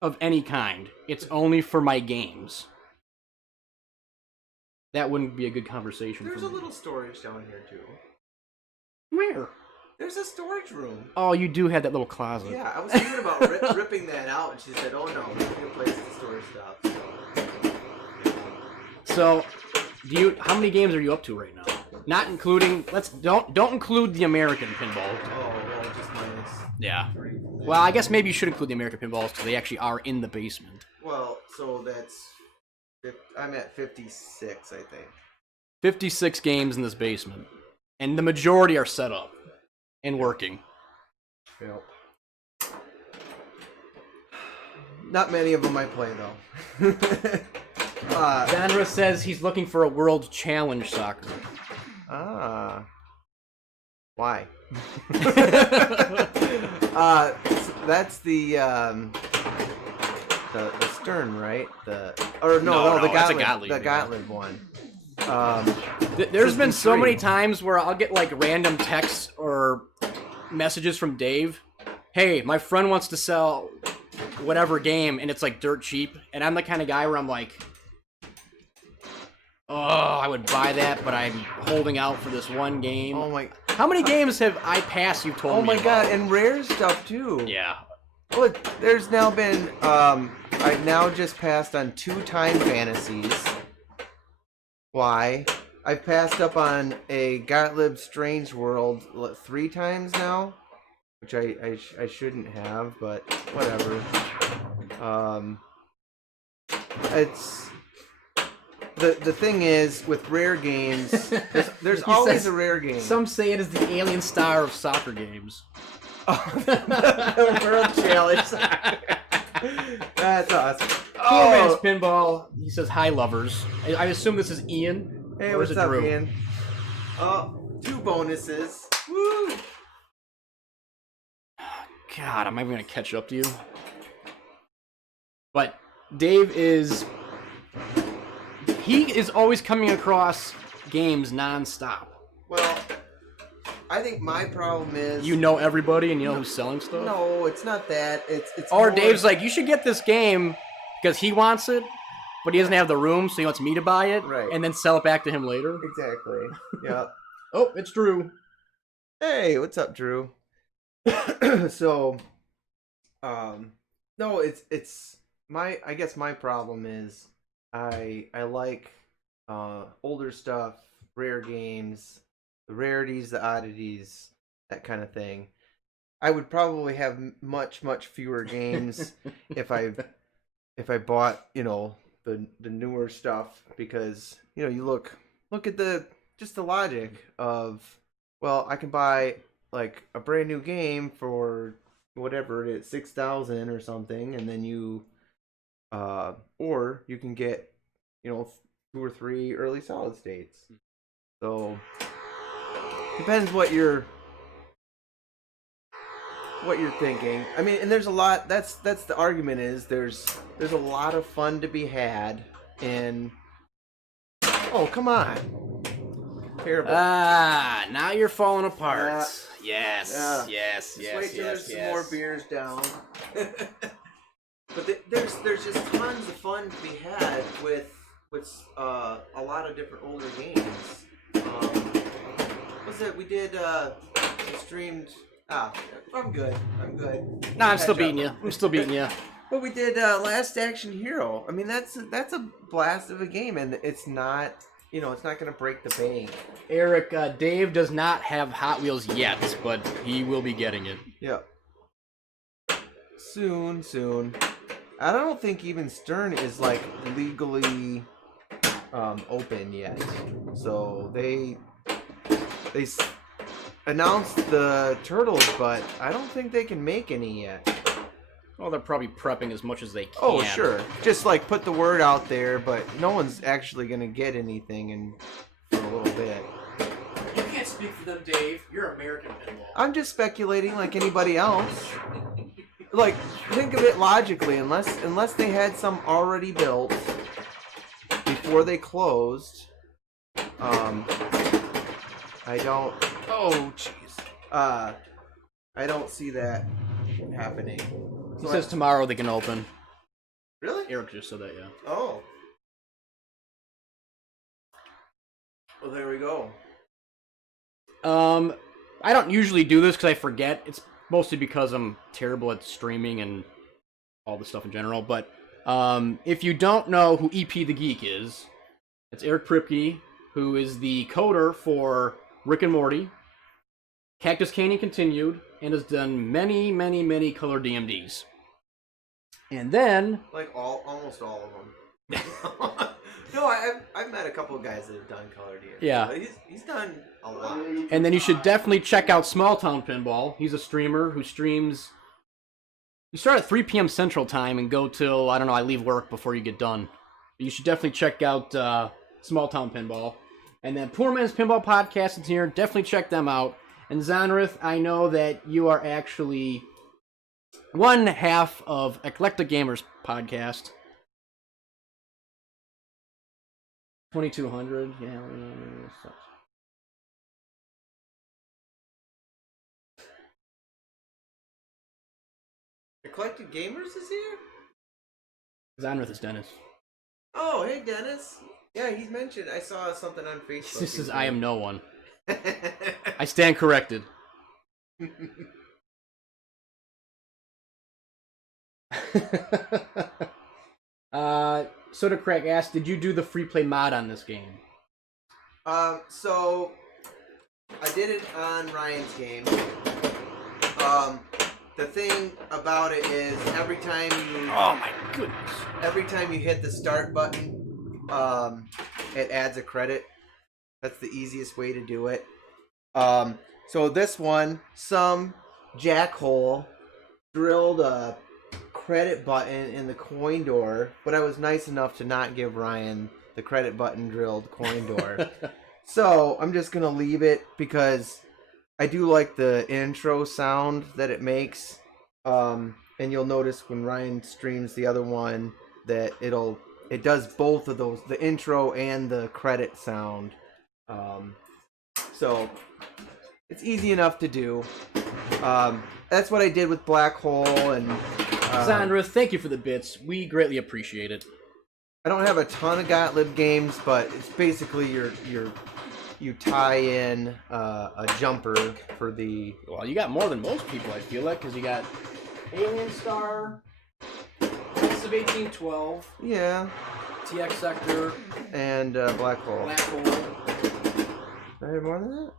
of any kind. It's only for my games. That wouldn't be a good conversation. There's for a me. little storage down here too. Where? There's a storage room. Oh, you do have that little closet. Yeah, I was thinking about ripping that out, and she said, "Oh no, we need a place to store stuff." So, how many games are you up to right now? Not including. Don't include the American pinball. Oh, well, just minus. Yeah. Well, I guess maybe you should include the American pinballs because they actually are in the basement. Well, so that's. I'm at 56, I think. 56 games in this basement, and the majority are set up and working. Yep. Not many of them I play though. Danra says he's looking for a world challenge soccer. Ah. Why? That's the Stern, right? The Gottlieb. The Gottlieb one. There's been so many times where I'll get like random texts or messages from Dave. Hey, my friend wants to sell whatever game, and it's like dirt cheap. And I'm the kind of guy where I'm like, oh, I would buy that, but I'm holding out for this one game. Oh my! How many games have I passed? You told me. Oh my god! And rare stuff too. Yeah. Well, there's now been. I've now just passed on 2 Time Fantasies. Why? I've passed up on a Gottlieb Strange World 3 times now. which I shouldn't have, but whatever. It's the thing is with rare games, there's He always says- a rare game. Some say it is the alien star of soccer games. the World Challenge. That's awesome. Poor man's pinball. He says hi, lovers. I assume this is Ian. Hey, or is what's it up, Drew? Ian? 2 bonuses. Woo! God, am I going to catch up to you? But Dave is... He is always coming across games nonstop. Well, I think my problem is You know everybody and you know who's selling stuff? No, it's not that. It's Or more- Dave's like, you should get this game because he wants it, but he doesn't have the room, so he wants me to buy it Right. and then sell it back to him later. Exactly. Yeah. Oh, it's Drew. Hey, what's up, Drew? So, no, it's my. I guess my problem is I like older stuff, rare games, the rarities, the oddities, that kind of thing. I would probably have much fewer games if I bought the newer stuff, because you look at just the logic of, well, I can buy like a brand new game for whatever it is, 6,000 or something, and then or you can get 2 or 3 early solid states. So depends what you're thinking. I mean, and there's a lot. That's the argument is there's a lot of fun to be had in. Oh, come on. Terrible. Now you're falling apart. Yeah. Yes. Just wait till there's some more beers down. But there's just tons of fun to be had with a lot of different older games. What's it? We did we streamed. I'm good. Nah, I'm still beating you. But we did Last Action Hero. I mean, that's a blast of a game, and it's not. It's not going to break the bank. Eric, Dave does not have Hot Wheels yet, but he will be getting it. Yep. Soon. I don't think even Stern is like legally open yet. So they announced the Turtles, but I don't think they can make any yet. Well, they're probably prepping as much as they can. Oh, sure. Just like put the word out there, but no one's actually going to get anything for a little bit. You can't speak for them, Dave. You're American Pinball. I'm just speculating like anybody else. Like, think of it logically. Unless they had some already built before they closed, I don't. Oh, jeez. I don't see that happening. He says tomorrow they can open. Really? Eric just said that, yeah. Oh. Well, there we go. I don't usually do this because I forget. It's mostly because I'm terrible at streaming and all the stuff in general. But if you don't know who EP the Geek is, it's Eric Pripke, who is the coder for Rick and Morty, Cactus Canyon Continued, and has done many color DMDs. And then... Like almost all of them. No, I've met a couple of guys that have done color DMD. Yeah. But he's done a lot. And then you should definitely check out Small Town Pinball. He's a streamer who streams... You start at 3 p.m. Central Time and go till, I don't know, I leave work before you get done. But you should definitely check out Small Town Pinball. And then Poor Man's Pinball Podcast is here. Definitely check them out. And Zonrith, I know that you are actually one half of Eclectic Gamers Podcast. 2200, yeah. Sucks. Eclectic Gamers is here? Zonrith is Dennis. Oh, hey, Dennis. Yeah, he's mentioned. I saw something on Facebook. This is I am no one. I stand corrected. Soda Crack asked, did you do the free play mod on this game? So I did it on Ryan's game. The thing about it is every time Oh my goodness. you hit the start button, it adds a credit. That's the easiest way to do it. So this one, some jackhole drilled a credit button in the coin door, but I was nice enough to not give Ryan the credit button drilled coin door. So I'm just gonna leave it because I do like the intro sound that it makes. And you'll notice when Ryan streams the other one that it does both of those, the intro and the credit sound. So it's easy enough to do. That's what I did with Black Hole and Sandra, thank you for the bits. We greatly appreciate it. I don't have a ton of Gottlieb games, but it's basically you tie in a jumper for the. Well, you got more than most people, I feel like, because you got Alien Star, Knights of 1812, Yeah, TX Sector, and Black Hole. Black Hole. Do I have more than that?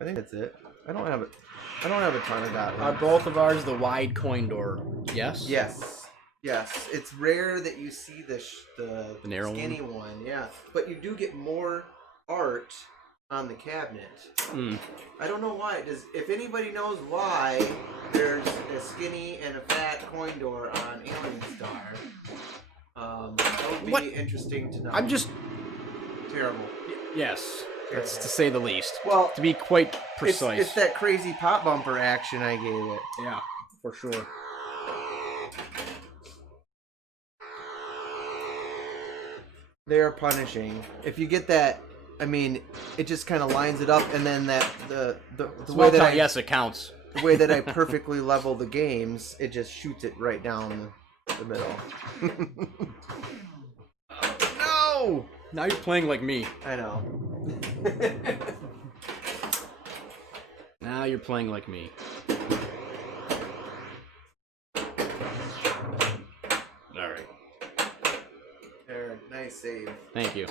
I think that's it. I don't have a ton of Gottlieb. Are both of ours the wide coin door? Yes? Yes. It's rare that you see the narrow skinny one. Yeah, but you do get more art on the cabinet. I don't know why. If anybody knows why there's a skinny and a fat coin door on Alien Star, that would be interesting to know. I'm just terrible. Yes, that's to say the least. Well, to be quite precise. It's that crazy pop bumper action I gave it. Yeah, for sure. They are punishing. If you get that, I mean, it just kind of lines it up, and then the way that yes, it counts. The way that I perfectly level the games, it just shoots it right down the middle. No! Now you're playing like me. I know. Now you're playing like me. Alright. There, nice save. Thank you.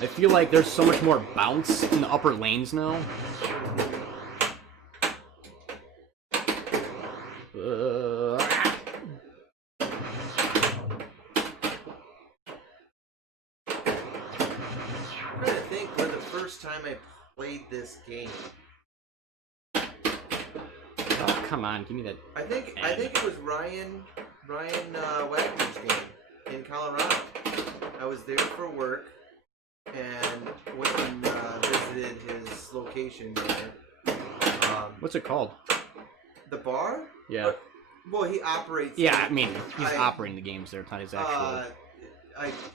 I feel like there's so much more bounce in the upper lanes now. I'm trying to think when the first time I played this game. Oh, come on, give me that. I think it was Ryan Wagner's game in Colorado. I was there for work and went and visited his location there. What's it called? The bar? Yeah. Well, he operates. Yeah, I mean, he's operating the games there. It's not his actual.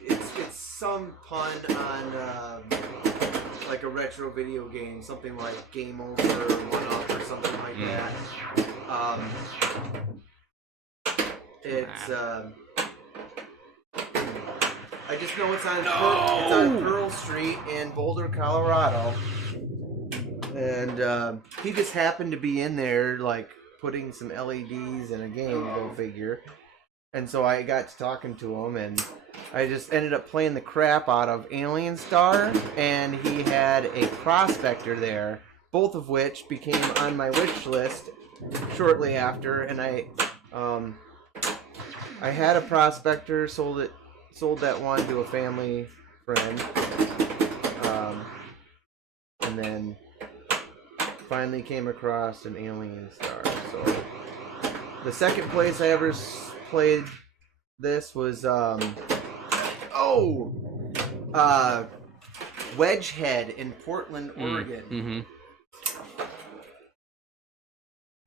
It's some pun on like a retro video game, something like Game Over, One Up, or something like that. It's I just know it's on Pearl Street in Boulder, Colorado, and he just happened to be in there, like putting some LEDs in a game. Go figure. And so I got to talking to him, and I just ended up playing the crap out of Alien Star, and he had a Prospector there, both of which became on my wish list shortly after. And I had a Prospector, sold that one to a family friend, and then finally came across an Alien Star. So the second place I ever played this was Wedgehead in Portland, Oregon. Mm-hmm.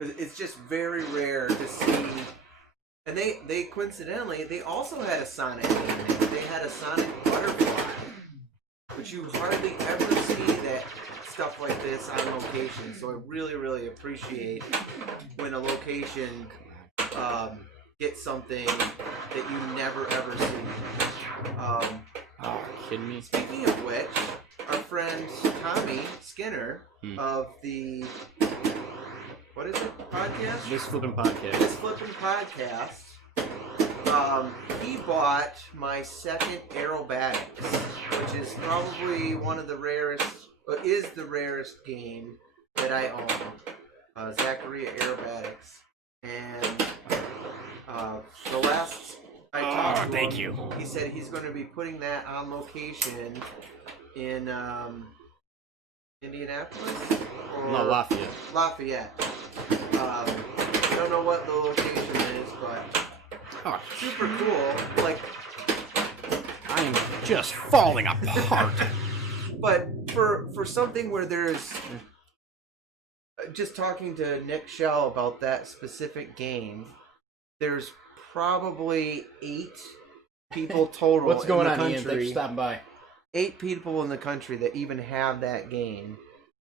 It's just very rare to see. And they coincidentally, they also had a Sonic game. They had a Sonic Butterfly, but you hardly ever see that stuff like this on location. So I really, really appreciate when a location gets something that you never ever see. Oh, kidding me? Speaking of which, our friend Tommy Skinner of the what is it? Podcast? This Flippin' Podcast. This Flippin' Podcast. He bought my second Aerobatics, which is probably one of the rarest but is the rarest game that I own. Zaccaria Aerobatics, and the last I talked to thank him, you. he said he's going to be putting that on location in Indianapolis or No, Lafayette. Lafayette. I don't know what the location is, but Oh, super cool. Like, I am just falling apart. but for something where there's just talking to Nick Shell about that specific game, there's probably 8 people total. What's going in on, the Ian? Thanks country. for stopping by. 8 people in the country that even have that game,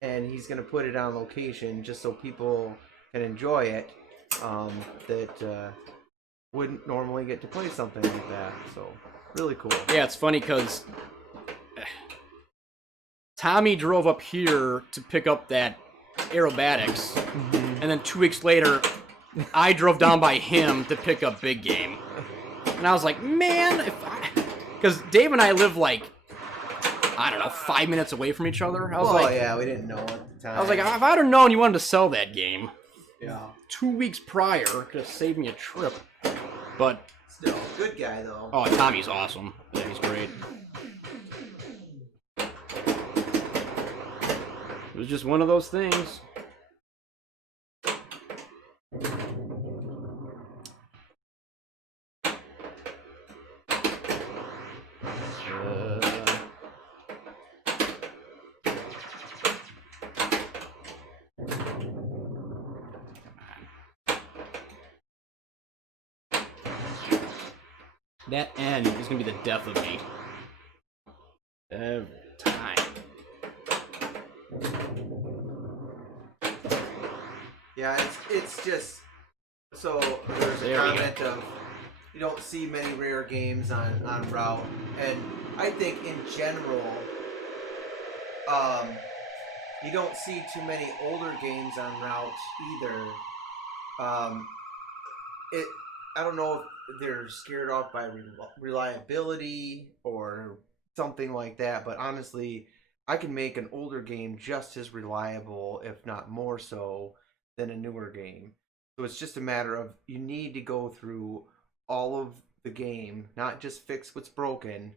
and he's going to put it on location just so people can enjoy it. That wouldn't normally get to play something like that. So really cool. Yeah, it's funny because Tommy drove up here to pick up that aerobatics, and then 2 weeks later, I drove down by him to pick up Big Game. And I was like, man, because Dave and I live like, I don't know, 5 minutes away from each other. I was like, yeah, we didn't know at the time. I was like, if I'd have known you wanted to sell that game yeah, 2 weeks prior, could have saved me a trip. But still good guy though. oh, Tommy's awesome. Yeah, he's great. It was just one of those things. That end is gonna be the death of me. Every time. Yeah, it's just so there's There a we go. comment of you don't see many rare games on route, and I think in general, you don't see too many older games on route either. I don't know if they're scared off by reliability or something like that, but honestly, I can make an older game just as reliable, if not more so, than a newer game. So it's just a matter of you need to go through all of the game, not just fix what's broken,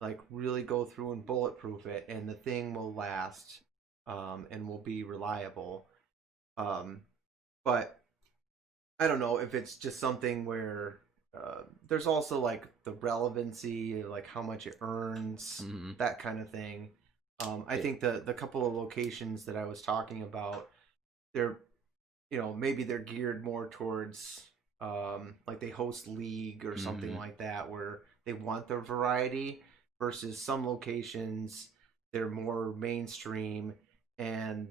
like really go through and bulletproof it, and the thing will last and will be reliable. But I don't know if it's just something where there's also like the relevancy, like how much it earns, that kind of thing. I think the couple of locations that I was talking about, they're, maybe they're geared more towards like they host league or something like that, where they want the variety, versus some locations they're more mainstream and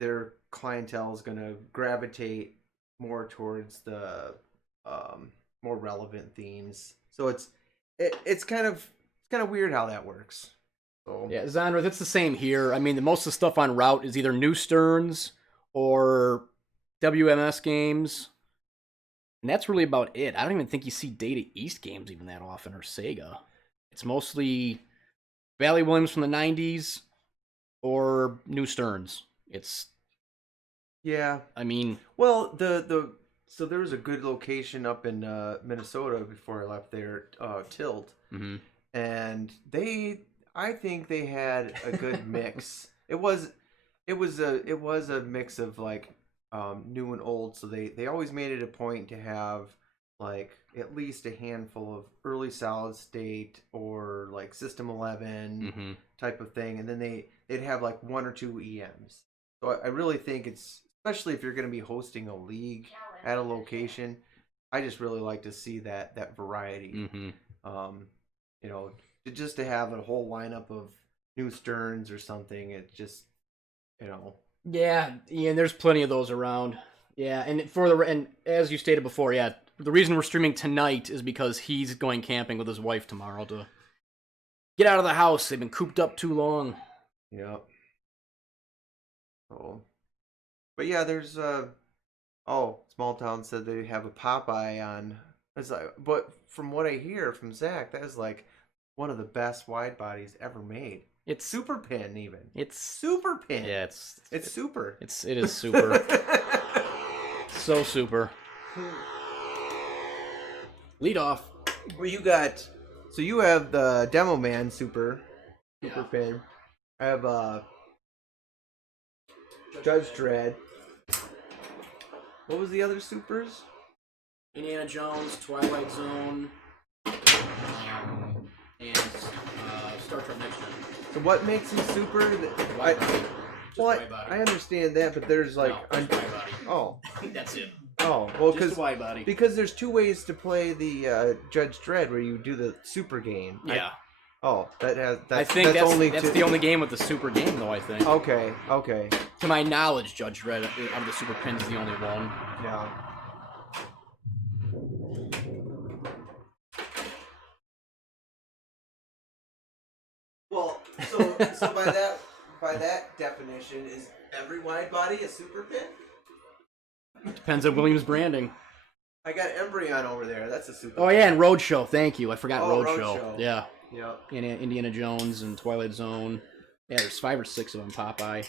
their clientele is going to gravitate more towards the more relevant themes. So it's kind of weird how that works. So Yeah, Zonra, it's the same here. I mean, most of the stuff on route is either New Stearns or WMS games. And that's really about it. I don't even think you see Data East games even that often, or Sega. It's mostly Bally Williams from the 90s or New Stearns. It's, yeah. I mean, Well, so there was a good location up in Minnesota before I left there, Tilt, and I think they had a good mix. It was a mix of like new and old. So they always made it a point to have like at least a handful of early solid state or like System 11 type of thing, and then they'd have like 1 or 2 EMs. So I really think it's, especially if you're going to be hosting a league at a location, I just really like to see that variety. Just to have a whole lineup of New Stearns or something, it just, yeah, Ian, there's plenty of those around. Yeah, and as you stated before, yeah, the reason we're streaming tonight is because he's going camping with his wife tomorrow to get out of the house. They've been cooped up too long. Yep. Oh, but yeah, there's Small Town said they have a Popeye on. It's like, but from what I hear from Zach, that is like one of the best wide bodies ever made. It's Super Pin even. It's Super Pin. yeah. It's super. It is super. So super. Lead off. Well, you got. So you have the Demo Man Super Yeah. Pin. I have Judge Dredd. What was the other supers? Indiana Jones, Twilight Zone, and Star Trek Next Gen. So what makes them super? Wide body. Just What? wide body. I understand that, but there's like. No, just wide body. Oh. That's it. Oh. Well, Just a wide body. because there's two ways to play the Judge Dredd, where you do the super game. Yeah. That's that's only the only game with the super game, though, I think. Okay. To my knowledge, Judge Dredd out of the super pins is the only one. Yeah. Well, so by that definition, is every wide body a super pin? Depends on Williams branding. I got Embryon over there. That's a super. Oh yeah, and Roadshow. Thank you. I forgot Oh, Roadshow. Roadshow. Yeah. Yep. Indiana Jones and Twilight Zone. Yeah, there's 5 or 6 of them. Popeye.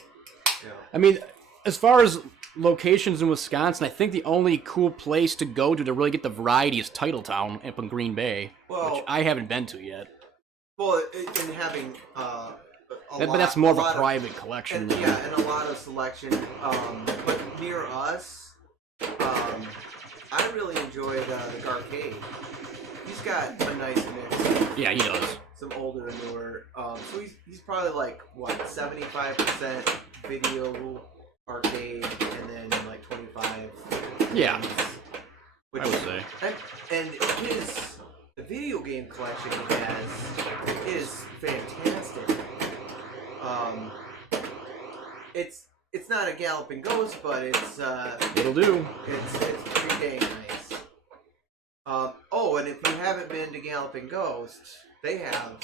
Yeah. I mean, as far as locations in Wisconsin, I think the only cool place to go to really get the variety is Titletown up in Green Bay, Well, which I haven't been to yet. well, in having But that's more of a lot private collection. and, than- yeah, and a lot of selection. But near us, I really enjoyed the Garcade. He's got a nice mix. Yeah, he does. Some older and newer. So he's probably like what 75% video arcade, and then like 25. Yeah, Which I would say. and the video game collection he has is fantastic. It's not a Galloping Ghost, but It'll do. it's pretty dang nice. Oh, and if you haven't been to Galloping Ghost, they have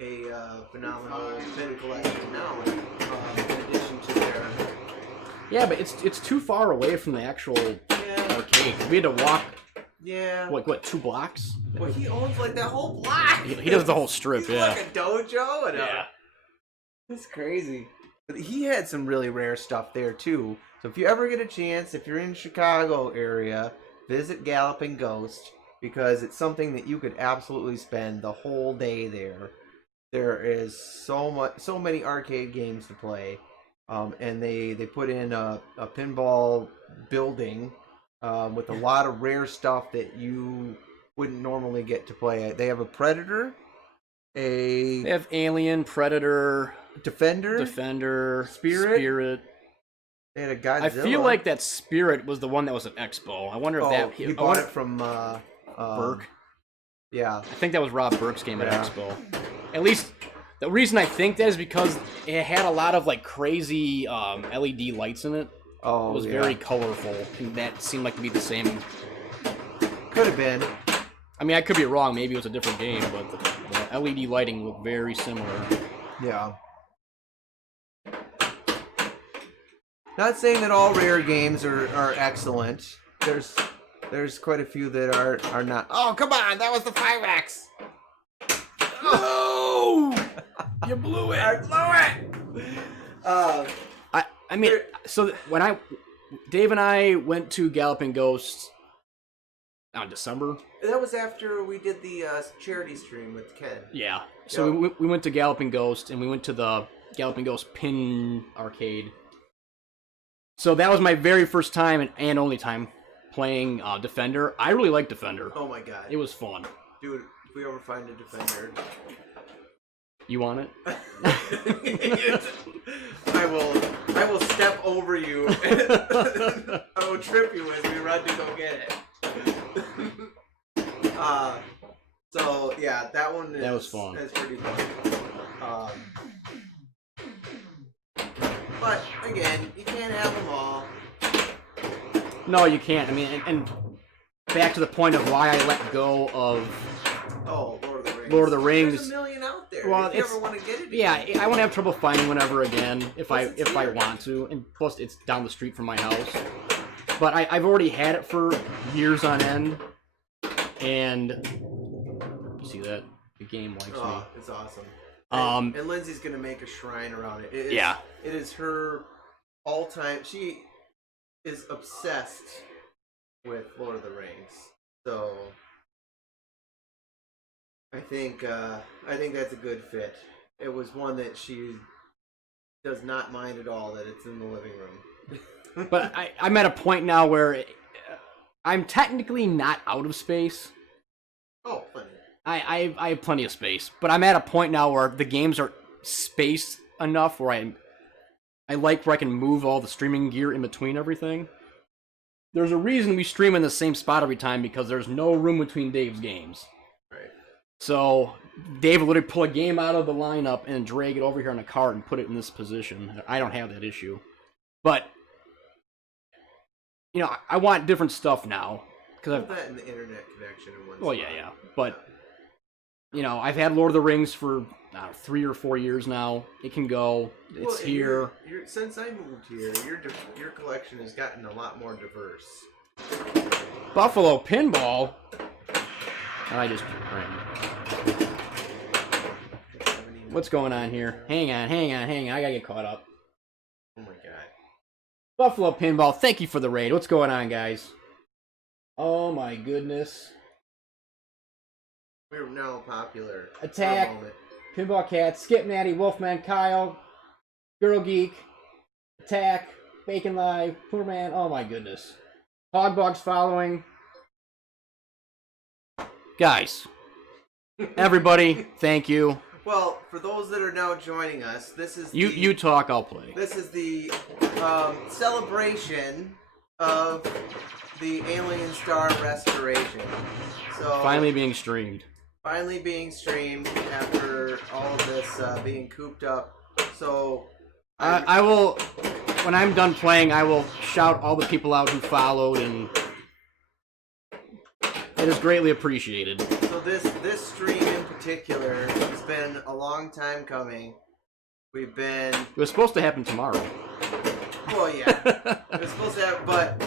a phenomenal pin collection now. In addition to their Yeah, but it's too far away from the actual yeah arcade. We had to walk yeah. what 2 blocks? Well, he owns like that whole block. He does the whole strip. He's Yeah. like a dojo and Yeah. It's crazy. But he had some really rare stuff there too. So if you ever get a chance, if you're in Chicago area, visit Galloping Ghost, because it's something that you could absolutely spend the whole day there. There is so many arcade games to play, and they put in a pinball building with a lot of rare stuff that you wouldn't normally get to play. They have a Predator, They a have Alien, Predator, Defender. Spirit. They had a Godzilla. I feel like that Spirit was the one that was at Expo. I wonder if he bought it from Burke. Yeah. I think that was Rob Burke's game at Yeah. Expo. At least the reason I think that is because it had a lot of like crazy LED lights in it. Oh, It was yeah. very colorful, and that seemed like to be the same. Could have been. I mean, I could be wrong. Maybe it was a different game, but the LED lighting looked very similar. Yeah. Not saying that all rare games are excellent. There's quite a few that are not. Oh, come on! That was the 5X. No! You blew it. I blew it. I mean, so when Dave and I went to Galloping Ghost on December. That was after we did the charity stream with Ken. Yeah. So Yep. we went to Galloping Ghost, and we went to the Galloping Ghost Pin Arcade. So that was my very first time and only time playing Defender. I really like Defender. Oh my god. It was fun. Dude, if we ever find a Defender, You want it? I will step over you. I will trip you as we run to go get it. So yeah, that one is, That was fun. It's pretty fun. But again, you can't have them all. No, you can't. I mean, and back to the point of why I let go of. Oh, Lord of the Rings. Lord of the Rings. There's a million out there. Well, if you it's- ever want to get it. Yeah, I won't have trouble finding one ever again if Plus it's I here. want to, and plus it's down the street from my house. But I've already had it for years on end, and you see that the game likes me. Oh, it's awesome. And Lindsay's gonna make a shrine around it. It is her all-time. She is obsessed with Lord of the Rings. So I think that's a good fit. It was one that she does not mind at all that it's in the living room. But I'm at a point now where I'm technically not out of space. Oh, plenty. I have plenty of space, but I'm at a point now where the games are spaced enough where I like where I can move all the streaming gear in between everything. There's a reason we stream in the same spot every time, because there's no room between Dave's games. Right. So Dave will literally pull a game out of the lineup and drag it over here on a cart and put it in this position. I don't have that issue. But, you know, I want different stuff now. Put that in the internet connection in one Well, spot. yeah. But, you know, I've had Lord of the Rings for 3 or 4 years now. It can go. It's here. Since I moved here, your collection has gotten a lot more diverse. Buffalo Pinball. I just What's going on here? Hang on. I gotta get caught up. Oh my god. Buffalo Pinball, thank you for the raid. What's going on, guys? Oh my goodness. We're now popular. Attack. Pinball Cat, Skip Natty, Wolfman, Kyle, Girl Geek, Attack, Bacon Live, Poor Man. Oh my goodness. Hogbog's following. Guys, everybody, thank you. Well, for those that are now joining us, this is you talk, I'll play. This is the celebration of the Alien Star restoration. So Finally being streamed after all of this being cooped up. So I will, when I'm done playing, I will shout all the people out who followed, and it is greatly appreciated. So this stream in particular has been a long time coming. It was supposed to happen tomorrow. Well, yeah. It was supposed to happen, but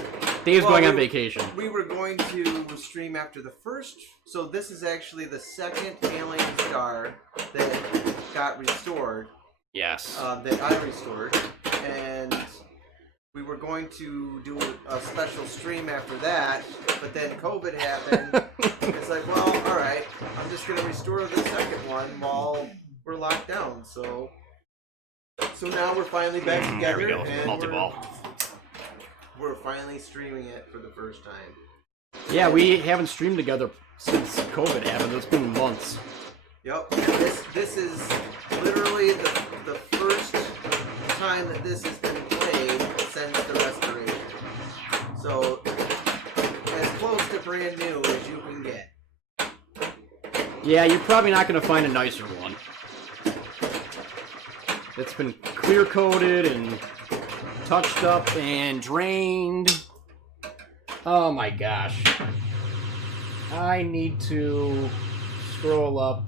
Dave's going on vacation. We were going to stream after the first, so this is actually the second Alien Star that got restored. Yes. That I restored, and we were going to do a special stream after that, but then COVID happened. It's like, well, all right, I'm just gonna restore the second one while we're locked down. So now we're finally back together. There we go. And Multi-ball. We're finally streaming it for the first time. Yeah, we haven't streamed together since COVID happened. It's been months. Yep. This is literally the first time that this has been played since the restoration. So as close to brand new as you can get. Yeah, you're probably not going to find a nicer one. It's been clear coated and touched up and drained. Oh my gosh. I need to scroll up.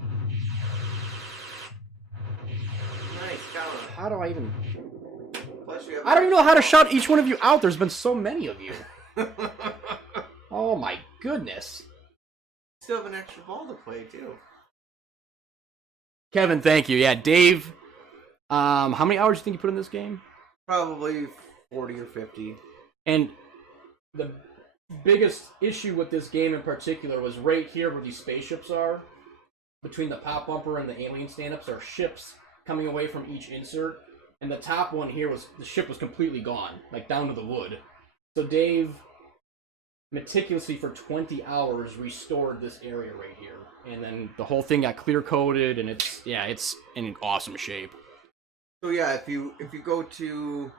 Nice, Colin. How do I even... Plus you have I don't even know how to shout each one of you out. There's been so many of you. Oh my goodness. Still have an extra ball to play too. Kevin, thank you. Yeah, Dave, how many hours do you think you put in this game? Probably 40 or 50. And the biggest issue with this game in particular was right here where these spaceships are. Between the pop bumper and the alien stand-ups are ships coming away from each insert. And the top one here was, the ship was completely gone, like down to the wood. So Dave meticulously for 20 hours restored this area right here. And then the whole thing got clear coated, and it's in awesome shape. So yeah, if you go to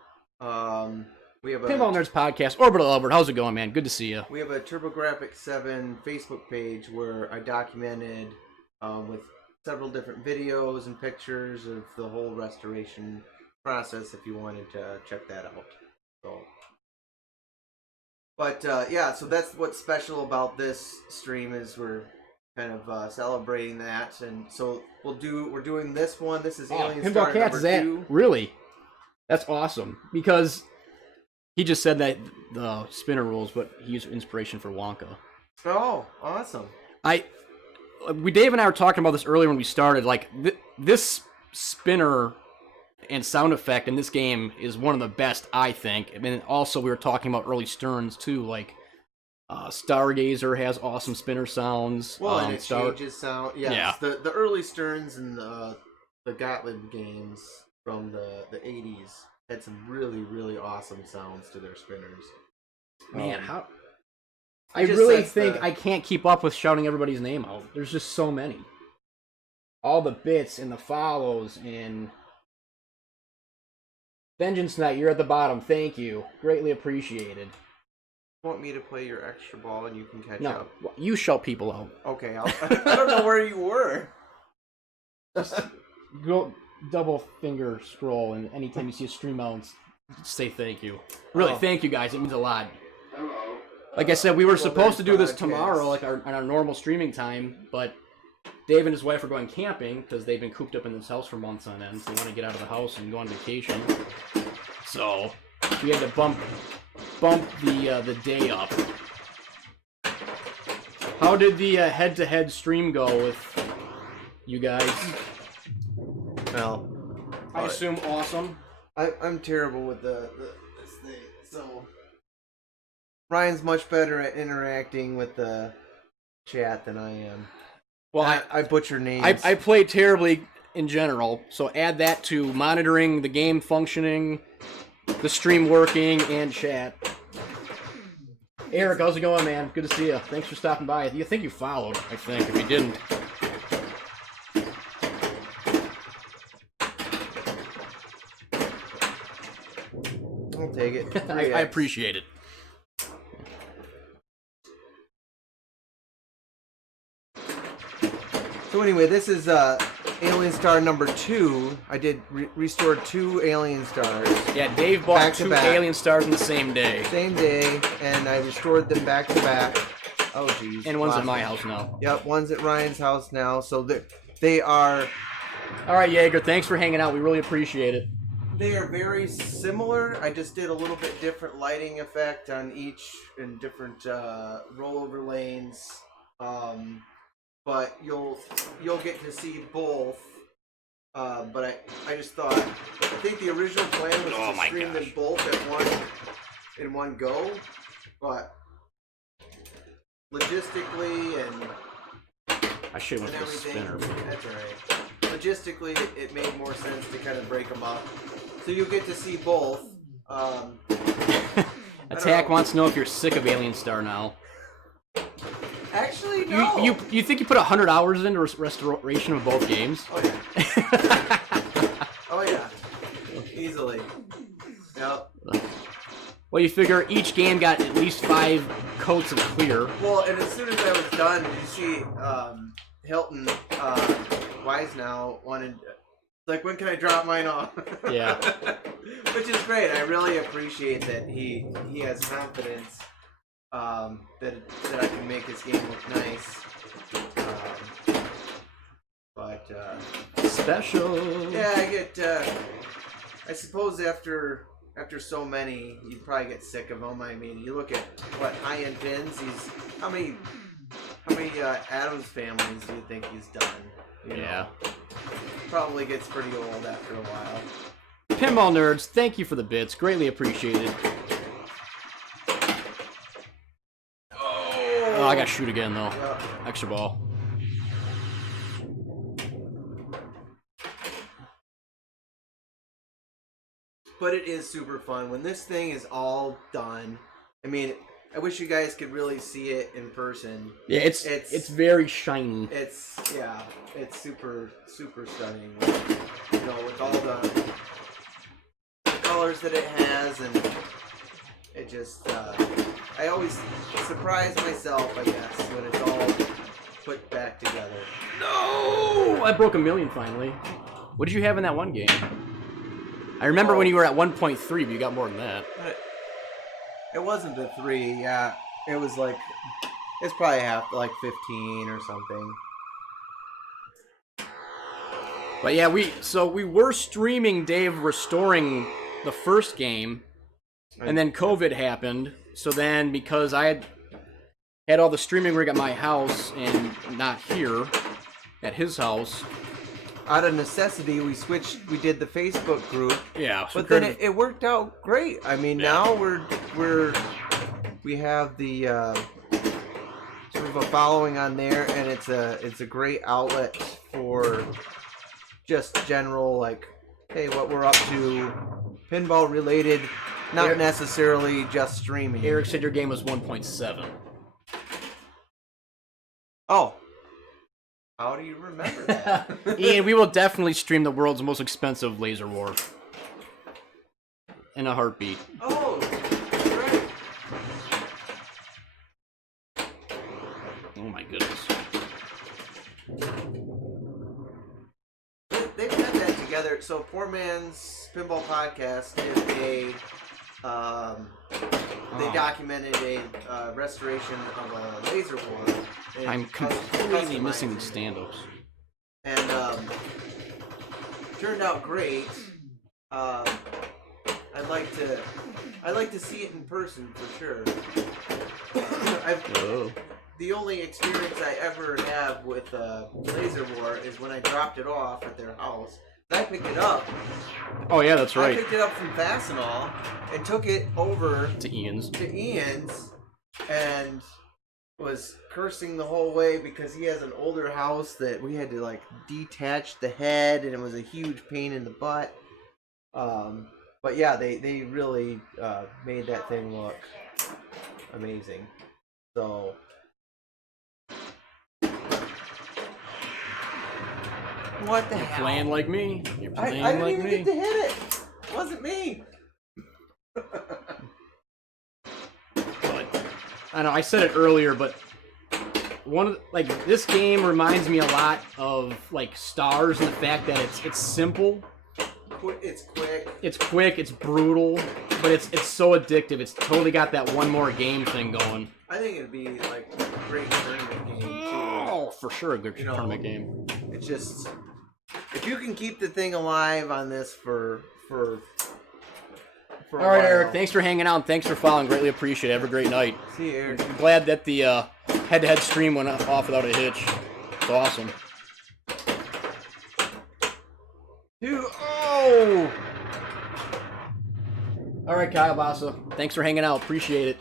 we have a Pinball Nerds Podcast, Orbital Albert, how's it going, man? Good to see you. We have a TurboGrafx-7 Facebook page where I documented with several different videos and pictures of the whole restoration process if you wanted to check that out. So, but yeah, so that's what's special about this stream is we're kind of celebrating that, and so we're doing this one. This is Alien Pinball Star Cats, number is that 2. really? That's awesome, because he just said that the spinner rules, but he used inspiration for Wonka. Oh, awesome! Dave and I were talking about this earlier when we started. Like this spinner and sound effect in this game is one of the best, I think. I mean, also we were talking about early Sterns too. Like Stargazer has awesome spinner sounds. Well, and it changes sound. Yes, Yeah. The early Sterns and the Gottlieb games from the 80s had some really awesome sounds to their spinners. Man, how it I just really sets think the- I can't keep up with shouting everybody's name out. There's just so many. All the bits and the follows and Vengeance Knight, you're at the bottom. Thank you. Greatly appreciated. Want me to play your extra ball and you can catch No, up? you shout people out. Okay, I don't know where you were. Go double finger scroll, and anytime you see a stream out, say thank you. Really, Oh. thank you guys. It means a lot. Hello. Like I said, we were supposed to do this podcast. tomorrow, like on our normal streaming time, but Dave and his wife are going camping because they've been cooped up in this house for months on end. So they want to get out of the house and go on vacation. So we had to bump the day up. How did the head-to-head stream go with you guys? Well, I assume awesome. I'm terrible with this thing. So Ryan's much better at interacting with the chat than I am. Well, I butcher names. I play terribly in general, so add that to monitoring the game functioning, the stream working, and chat. Eric, how's it going, man? Good to see you. Thanks for stopping by. You think you followed, I think, if you didn't. I'll take it. I appreciate it. So anyway, this is Alien Star number 2. I did restored 2 Alien Stars. Yeah, Dave bought Back to 2 back. Alien Stars in the same day. Same day, and I restored them back to back. Oh geez. And one's at Lost my it. house now. Yep, one's at Ryan's house now. So they are Alright, Jaeger, thanks for hanging out. We really appreciate it. they are very similar. I just did a little bit different lighting effect on each in different rollover lanes. But you'll get to see both. But I just thought I think the original plan was Oh to my stream them gosh. both in one go, but logistically and I should have went and with the everything, spinner. that's alright. Logistically, it made more sense to kind of break them up, so you get to see both. Attack know. wants to know if you're sick of Alien Star now. Actually, no. You think you put 100 hours into restoration of both games? Oh yeah. Oh yeah. Easily. Yep. Well, you figure each game got at least 5 coats of clear. Well, and as soon as I was done, you see, Hilton Wise now wanted, like, when can I drop mine off? Yeah. Which is great. I really appreciate that he has confidence that I can make his game look nice. But Special. yeah, I get. I suppose after so many, you probably get sick of them. I mean, you look at what high-end pins. How many Adams families do you think he's done? You know? Yeah. Probably gets pretty old after a while. Pinball nerds, thank you for the bits. Greatly appreciated. Oh, I got to shoot again though. Yeah. Extra ball. But it is super fun when this thing is all done. I mean, I wish you guys could really see it in person. Yeah, it's very shiny. It's super stunning. You know, with all the colors that it has, and it just I always surprise myself, I guess, when it's all put back together. No! I broke 1,000,000 finally. What did you have in that one game? I remember when you were at 1.3, but you got more than that. But it wasn't a 3, yeah. It was like it's probably like 15 or something. But yeah, we were streaming Dave restoring the first game, and then COVID happened. So then, because I had all the streaming rig at my house and not here at his house. Out of necessity, we did the Facebook group. Yeah, so But then it worked out great. I mean, now we have the sort of a following on there, and it's a great outlet for just general, like, hey, what we're up to, pinball related, not necessarily just streaming. Eric said your game was 1.7. Oh. How do you remember that? Ian, we will definitely stream the world's most expensive Laser War. In a heartbeat. Oh, right. Oh my goodness. They've had that together. So Poor Man's Pinball Podcast did they documented a restoration of a Laser War. I'm completely missing the stand-ups. And turned out great. I'd like to see it in person for sure. The only experience I ever have with Laser War is when I dropped it off at their house. I picked it up. Oh yeah, that's right. I picked it up from Fastenal and took it over To Ian's, and was cursing the whole way because he has an older house that we had to like detach the head, and it was a huge pain in the butt. But yeah, they really made that thing look amazing. So what the hell? Playing like me. You're playing I didn't like even me. get to hit it. It wasn't me. But I know I said it earlier, but this game reminds me a lot of like Stars in the fact that it's simple, It's quick. it's quick, it's brutal, but it's so addictive. It's totally got that one more game thing going. I think it'd be like a great tournament game too. Oh, for sure, a good tournament game. It's just if you can keep the thing alive on this for All right, Eric. Thanks for hanging out and thanks for following. Greatly appreciate it. Have a great night. See you, Eric. I'm glad that the head-to-head stream went off without a hitch. It's awesome. Dude, oh! All right, Kyle Bassa. Thanks for hanging out. Appreciate it.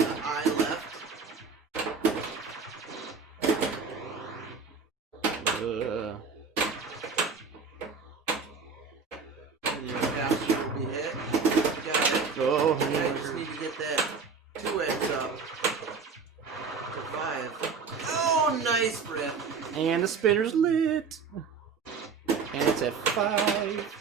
I left. Your capture will be hit. Got it. Oh, I just need to get that 2x up to 5. Oh, nice rip. and the spinner's lit. And it's at 5.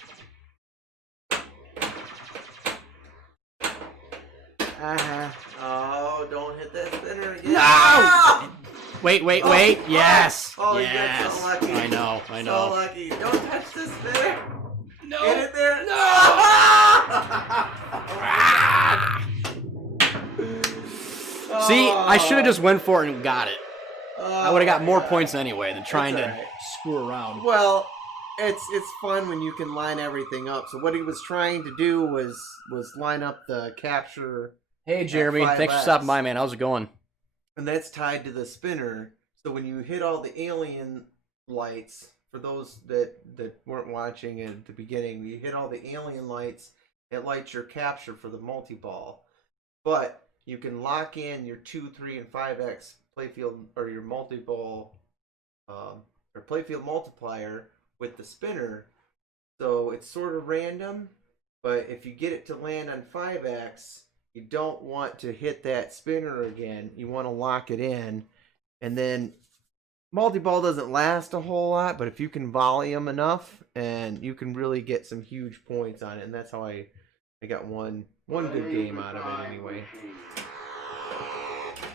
Oh, don't hit that spinner again. No! Wait. Yes. Oh, yes. you got so lucky. I know. So lucky. Don't touch the spinner. No. Get it there. No. See, I should have just went for it and got it. I would have got more points anyway than trying to screw around. Well, it's fun when you can line everything up. So what he was trying to do was line up the capture. Hey, Jeremy. Thanks for stopping by, man. How's it going? And that's tied to the spinner. So when you hit all the alien lights, for those that weren't watching at the beginning, you hit all the alien lights, it lights your capture for the multi-ball. But you can lock in your 2, 3, and 5x playfield, or your multi-ball, or playfield multiplier with the spinner. So it's sort of random, but if you get it to land on 5x, you don't want to hit that spinner again. You want to lock it in. And then multi-ball doesn't last a whole lot, but if you can volley them enough, and you can really get some huge points on it. And that's how I got one good game out of it anyway.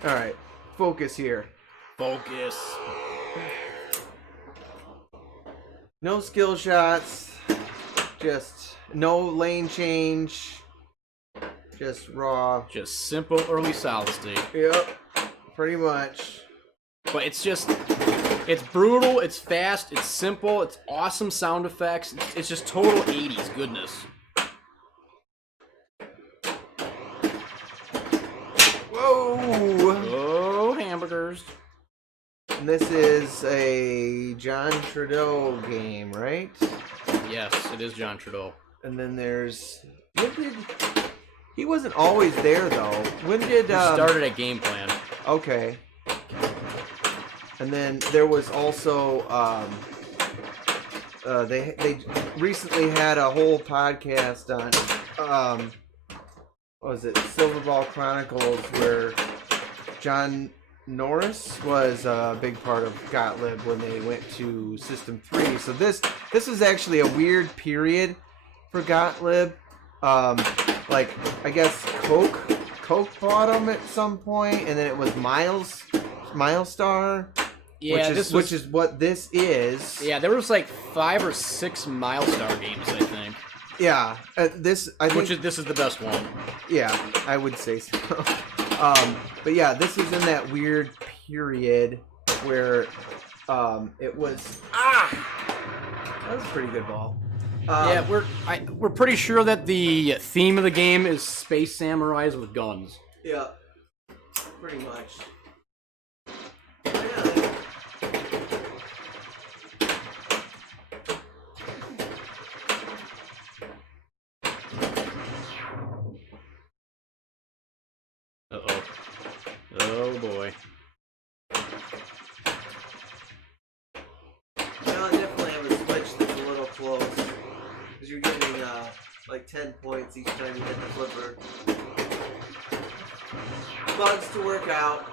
All right, focus here. Focus. No skill shots, just no lane change, just raw. Just simple early solid state. Yep, pretty much. But it's brutal, it's fast, it's simple, it's awesome sound effects. It's just total 80s goodness. Whoa! Oh, hamburgers. And this is a John Trudeau game, right? Yes, it is John Trudeau. And then there's he wasn't always there though. When did He started at Game Plan. Okay. And then there was also they recently had a whole podcast on what was it, Silverball Chronicles, where John Norris was a big part of Gottlieb when they went to System 3. So this was actually a weird period for Gottlieb. Like I guess Coke bought them at some point, and then it was Milestar. Yeah, which is what this is. Yeah, there was like 5 or 6 Milestar games, I think. Yeah, this is the best one. Yeah, I would say so. But yeah, this was in that weird period where it was that was a pretty good ball. Yeah, we're pretty sure that the theme of the game is space samurais with guns. Yeah, pretty much. Uh-oh. Oh, boy. No, I definitely have a switch that's a little close. Because you're getting like 10 points each time you hit the flipper. Bugs to work out.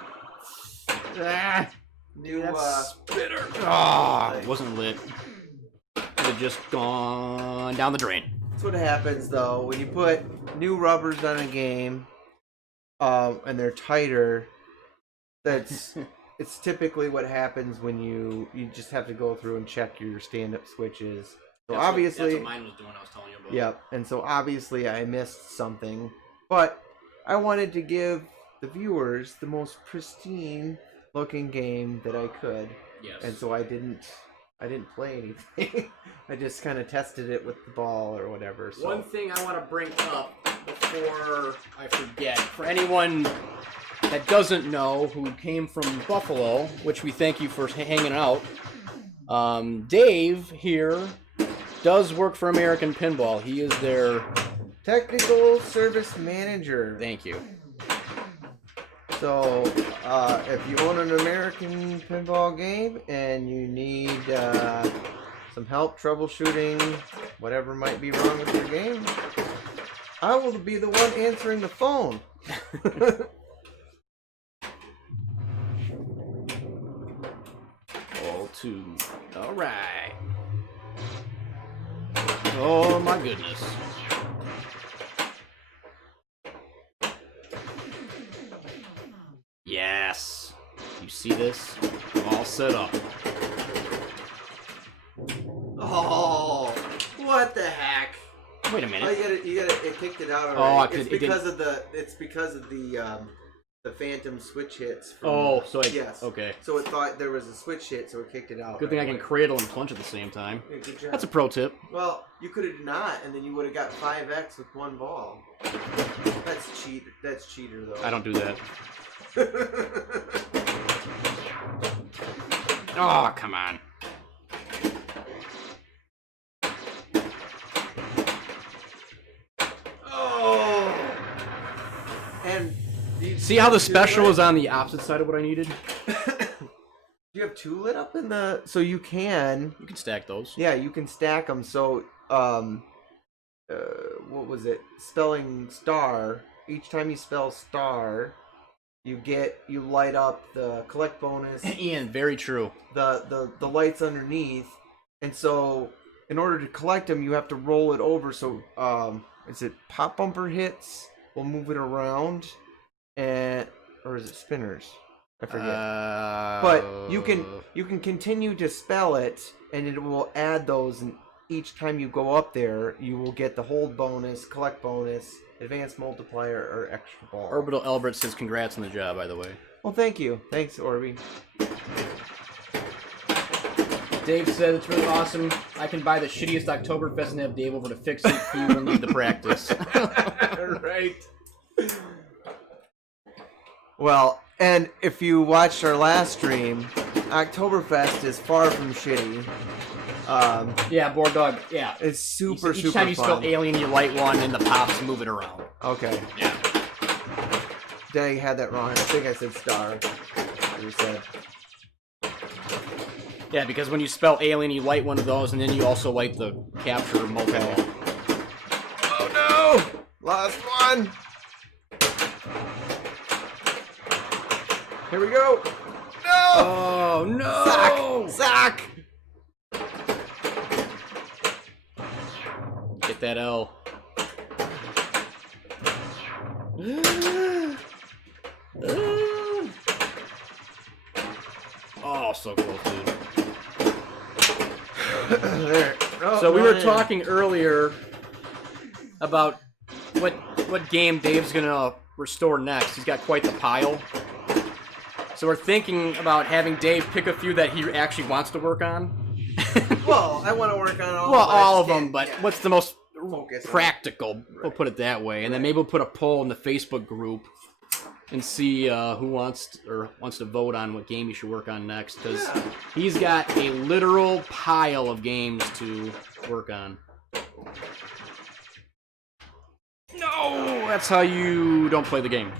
New spitter. Ah, it wasn't lit. It had just gone down the drain. That's what happens though when you put new rubbers on a game, and they're tighter. It's typically what happens when you just have to go through and check your stand-up switches. So obviously, that's what mine was doing. I was telling you about. Yep, and so obviously I missed something, but I wanted to give the viewers the most pristine looking game that I could. Yes. And so I didn't play anything. I just kind of tested it with the ball or whatever. So. One thing I want to bring up before I forget, for anyone that doesn't know who came from Buffalo, which we thank you for hanging out, Dave here does work for American Pinball. He is their technical service manager. Thank you. So, if you own an American Pinball game and you need some help troubleshooting whatever might be wrong with your game, I will be the one answering the phone. All two. All right. Oh my goodness. Yes. You see this? All set up. Oh, what the heck? Wait a minute. Oh, you got it. It kicked it out already. It's because of the phantom switch hits. From, yes. Okay. So it thought there was a switch hit, so it kicked it out. Good thing I can cradle and punch at the same time. Yeah, good job. That's a pro tip. Well, you could have not, and then you would have got 5x with one ball. That's cheat. That's cheater though. I don't do that. Oh, come on. Oh. And see how the special was on the opposite side of what I needed? You have two lit up in the, so you can stack those. Yeah, you can stack them. So what was it? Spelling star. Each time you spell star, you light up the collect bonus. Ian, very true. The lights underneath, and so in order to collect them, you have to roll it over. So is it pop bumper hits? We'll move it around, or is it spinners? I forget. But you can continue to spell it, and it will add those. And each time you go up there, you will get the hold bonus, collect bonus, advanced multiplier, or extra ball. Orbital Albert says congrats on the job, by the way. Well, thank you. Thanks, Orby. Dave said it's really awesome. I can buy the shittiest Oktoberfest and have Dave over to fix it. He will need the practice. Right. Well, and if you watched our last stream, Oktoberfest is far from shitty. Yeah, Board Dog. Yeah. It's super, Each super time you fun. spell alien, you light one, and the pops move it around. Okay. Yeah. Dang, had that wrong. I think I said star. You said. Yeah, because when you spell alien, you light one of those, and then you also light the capture multiple. Okay. Oh no! Last one! Here we go! No! Oh no! Sock! Get that L. Oh, so close, dude. There. Oh, So we were man. talking earlier about what game Dave's gonna restore next. He's got quite the pile. So we're thinking about having Dave pick a few that he actually wants to work on. Well, I want to work on all. Well, but I all of just them, can't- but yeah. what's the most Focus on- practical? We'll put it that way, and then maybe we'll put a poll in the Facebook group and see who wants to vote on what game you should work on next. Because Yeah. he's got a literal pile of games to work on. No, that's how you don't play the game.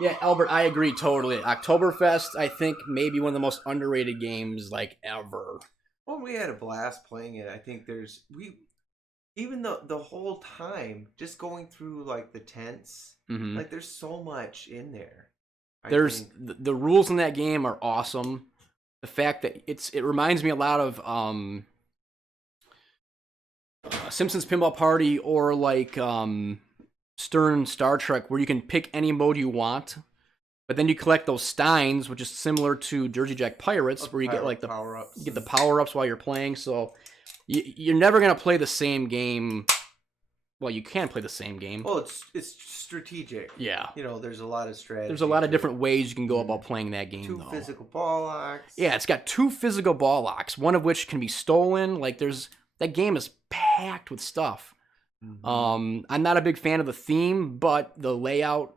Yeah, Albert, I agree totally. Oktoberfest, I think, maybe one of the most underrated games like ever. Well, we had a blast playing it. I think even the whole time just going through like the tents, Mm-hmm. like there's so much in there. I There's think. the rules in that game are awesome. The fact that it reminds me a lot of Simpsons Pinball Party or like Stern Star Trek, where you can pick any mode you want, but then you collect those steins, which is similar to Jersey Jack Pirates, where you get like the power-ups. you get the power-ups while you're playing. So you're never gonna play the same game. Well, you can play the same game. Well, it's strategic. Yeah. You know, there's a lot of strategy. There's a lot of to different ways you can go about playing that it. game, Two though. physical ball locks. Yeah, it's got 2 physical ball locks, one of which can be stolen. Like, that game is packed with stuff. Mhm. I'm not a big fan of the theme, but the layout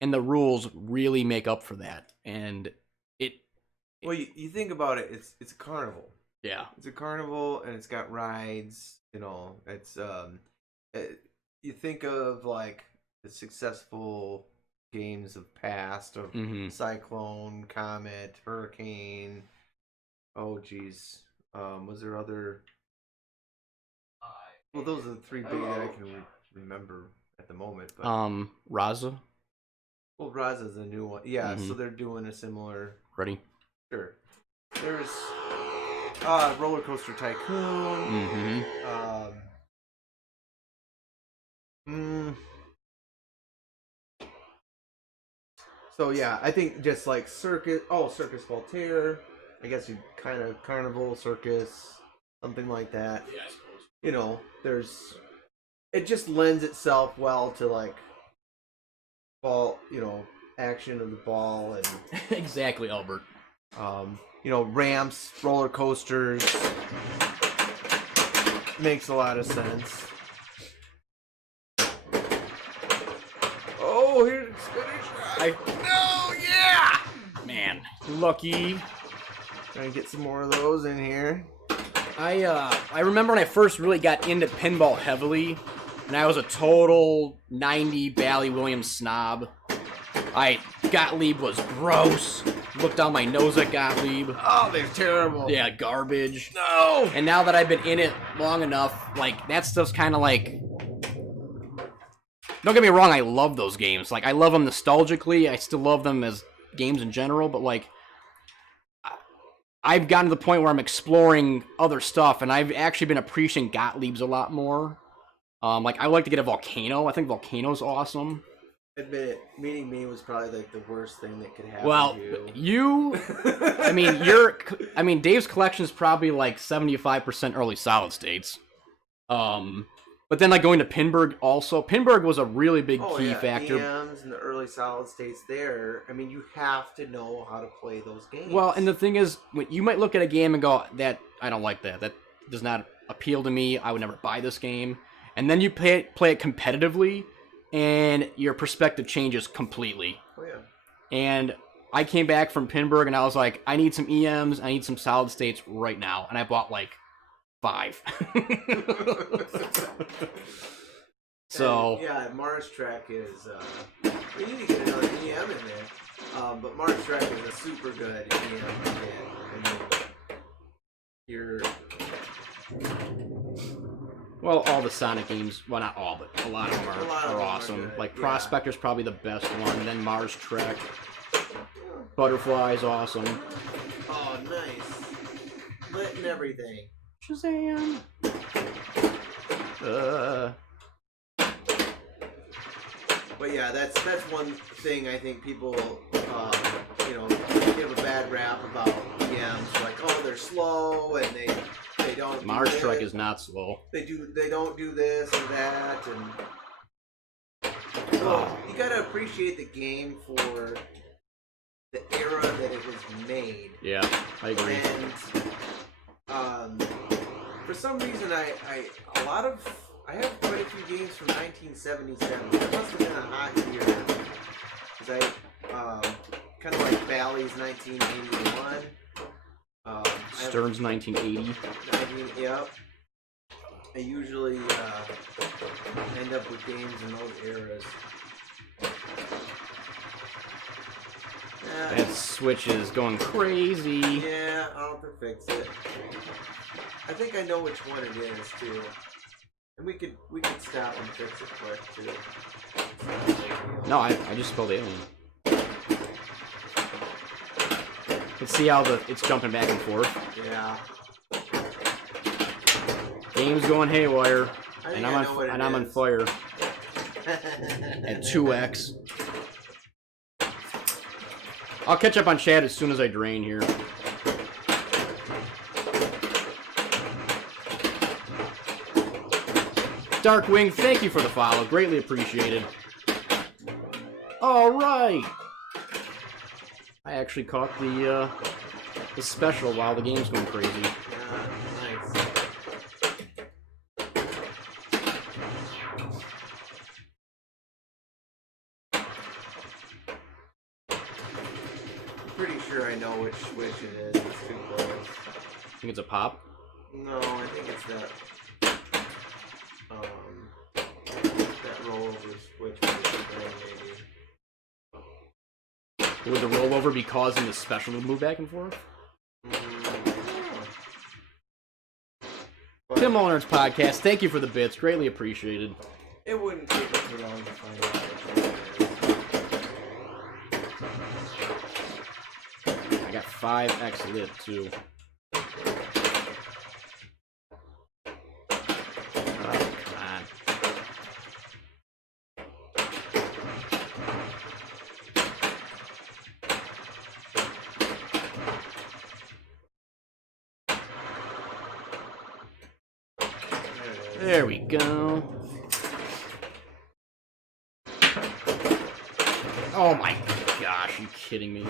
and the rules really make up for that. And Well, you think about it, it's a carnival. yeah, It's a carnival, and it's got rides. You know, it's you think of like the successful games of past of hmm Cyclone, Comet, Hurricane. Oh, geez, was there other? Well, those are the three big that I can remember at the moment. But Raza, well, Raza's a new one. Yeah, so Mhm. they're doing a similar. ready? Sure. There's Roller Coaster Tycoon. Mm-hmm. So yeah, I think just like Circus Voltaire. I guess you kind of Carnival Circus, something like that. Yeah, I suppose. You know, it just lends itself well to like ball, action of the ball and Exactly, Albert. ramps, roller coasters. Makes a lot of sense. Oh, here's finish. No, yeah. Man, lucky. Trying to get some more of those in here. I remember when I first really got into pinball heavily, and I was a total 90 Bally Williams snob. Gottlieb was gross. Looked down my nose at Gottlieb. Oh, they're terrible. Yeah, garbage. No. And now that I've been in it long enough, like, that stuff's kind of like... Don't get me wrong, I love those games. Like, I love them nostalgically. I still love them as games in general, but, like, I've gotten to the point where I'm exploring other stuff, and I've actually been appreciating Gottlieb's a lot more. Like, I would like to get a Volcano. I think Volcano's awesome. admit it, meeting me was probably like the worst thing that could happen Well, to you, I mean, Dave's collection is probably like 75% early solid states. But then like going to Pinburg also. Pinburg was a really big key factor. EMs and the early solid states there. I mean, you have to know how to play those games. Well, and the thing is, you might look at a game and go, "That I don't like that. That does not appeal to me. I would never buy this game." And then you play it competitively, and your perspective changes completely. Oh yeah. And I came back from Pinburg, and I was like, "I need some EMs. I need some solid states right now." And I bought like 5. So and, yeah, Mars Trek is. We need to get another EM in there. But Mars Trek is a super good EM. I mean, well, all the Sonic games, well, not all, but a lot of them are awesome. Are like Prospector's probably the best one. Then Mars Trek, Butterfly's awesome. Oh, nice. Lit and everything. Shazam. But yeah, that's one thing I think people, give a bad rap about EMs. Like, oh, they're slow and they don't. Mars Trek is not slow. They don't do this and that, and so you gotta appreciate the game for the era that it was made. Yeah, I agree. And for some reason, I have quite a few games from 1977. That must have been a hot year. Because I kind of like Bally's 1981. Stern's 1980. Yep. I usually end up with games in those eras. That Switch is going crazy. Yeah, I'll have to fix it. I think I know which one it is too. And we could stop and fix it quick too. No, I just spelled Alien. Let's see how it's jumping back and forth. Yeah. Game's going haywire, and I'm on fire at 2x. I'll catch up on chat as soon as I drain here. Darkwing, thank you for the follow. Greatly appreciated. All right. I actually caught the special while the game's going crazy. Nice. Pretty sure I know which switch it is. It's too close. I think it's a pop. No, I think it's that rollover switch. Maybe. Would the rollover be causing the special to move back and forth? Tim Owner's podcast. Thank you for the bits. Greatly appreciated. It wouldn't take us too long to find out which one it is. I got 5x lit too. There we go. Oh my gosh, you kidding me?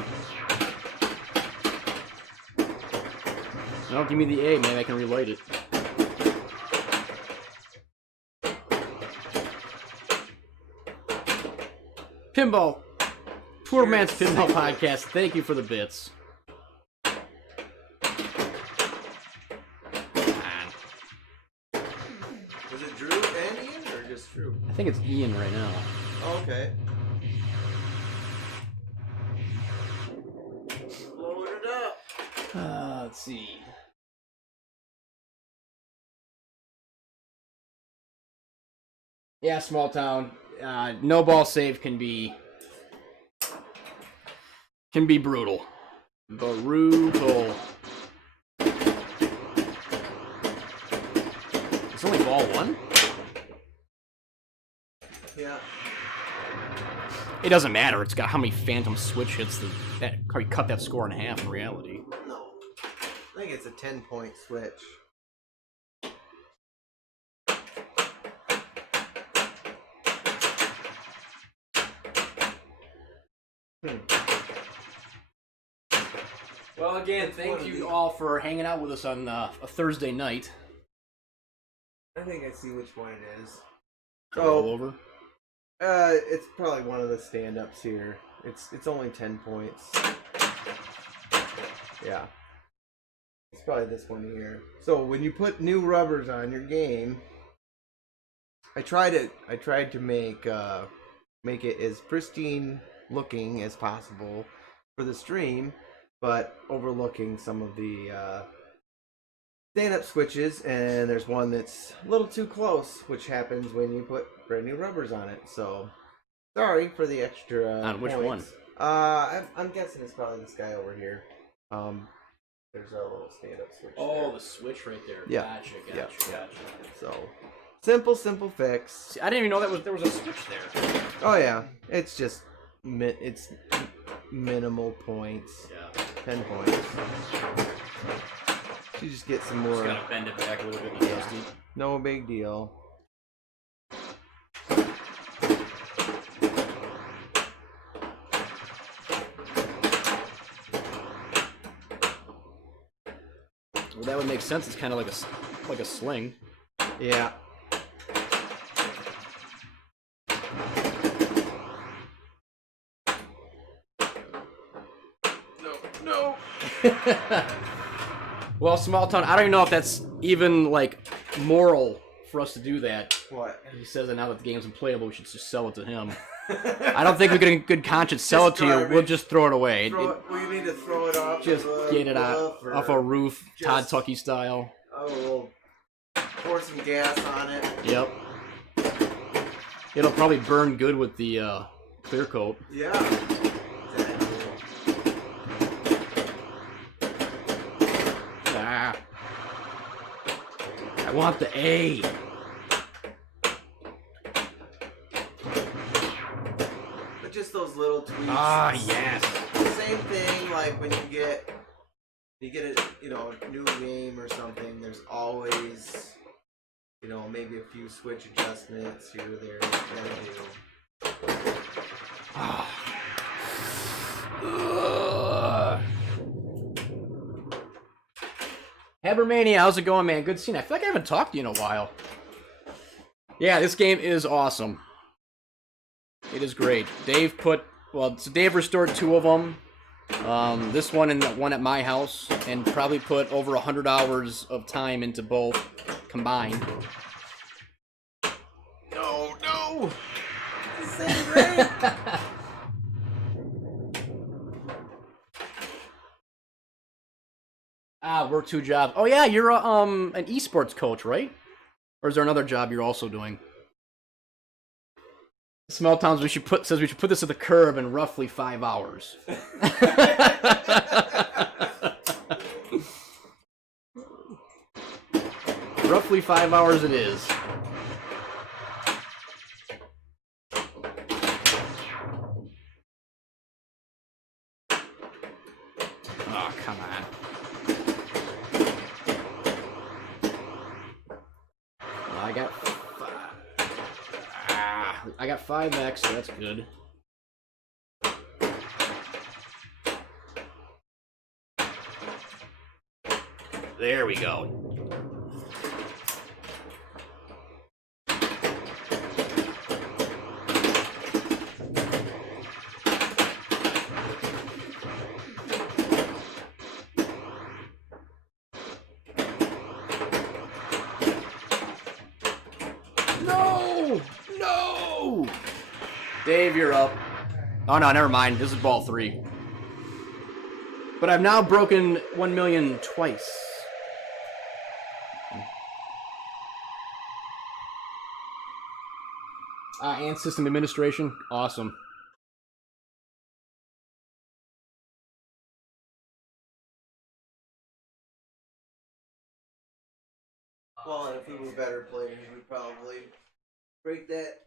No, give me the A, maybe I can relight it. Pinball. Poor Man's Pinball Podcast, thank you for the bits. I think it's Ian right now. Oh, okay. Load it up. Let's see. Yeah, small town. No ball save can be brutal. Brutal. It's only ball 1? Yeah. It doesn't matter. It's got how many phantom switch hits that probably cut that score in half in reality. No. I think it's a 10-point switch. Well, again, thank you all for hanging out with us on a Thursday night. I think I see which one it is. All over. It's probably one of the stand-ups here. It's only 10 points. Yeah. It's probably this one here. So when you put new rubbers on your game, I tried to make it as pristine looking as possible for the stream, but overlooking some of the stand-up switches, and there's one that's a little too close, which happens when you put brand new rubbers on it. So sorry for the extra On which points. one? I'm guessing it's probably this guy over here. There's a little stand-up switch. Oh, there. the switch right there. Yeah. Gotcha. So simple fix. See, I didn't even know there was a switch there. Oh yeah, it's just it's minimal points. Yeah. 10 points. You just get some more. Just gotta bend it back a little bit and adjust it. No big deal. Well, that would make sense. It's kind of like a sling. Yeah. No. Well, small town. I don't even know if that's even like moral for us to do that. What? He says that now that the game's unplayable, we should just sell it to him. I don't think we can, in good conscience, sell it to you. We'll just throw it away. We need to throw it off. Just get it out off a roof, Todd Tucky style. Oh, we'll pour some gas on it. Yep. It'll probably burn good with the clear coat. Yeah. Exactly. Ah. I want the A. But just those little tweaks. Ah, yes. Same thing, like when you get a new game or something. There's always, maybe a few switch adjustments here or there you gotta do. Habermania, how's it going, man? Good seeing you. I feel like I haven't talked to you in a while. Yeah, this game is awesome. It is great. Dave restored 2 of them. This one and the one at my house, and probably put over 100 hours of time into both combined. No! This is great. Work 2 jobs. Oh yeah, you're an esports coach, right? Or is there another job you're also doing? Small Towns says we should put this at the curb in roughly 5 hours. Roughly 5 hours it is. Oh, come on. I got 5x, so that's good. There we go. No! Dave, you're up. Oh no, never mind. This is ball 3. But I've now broken 1 million twice. And system administration. Awesome. Well, and if we were better players, we'd probably break that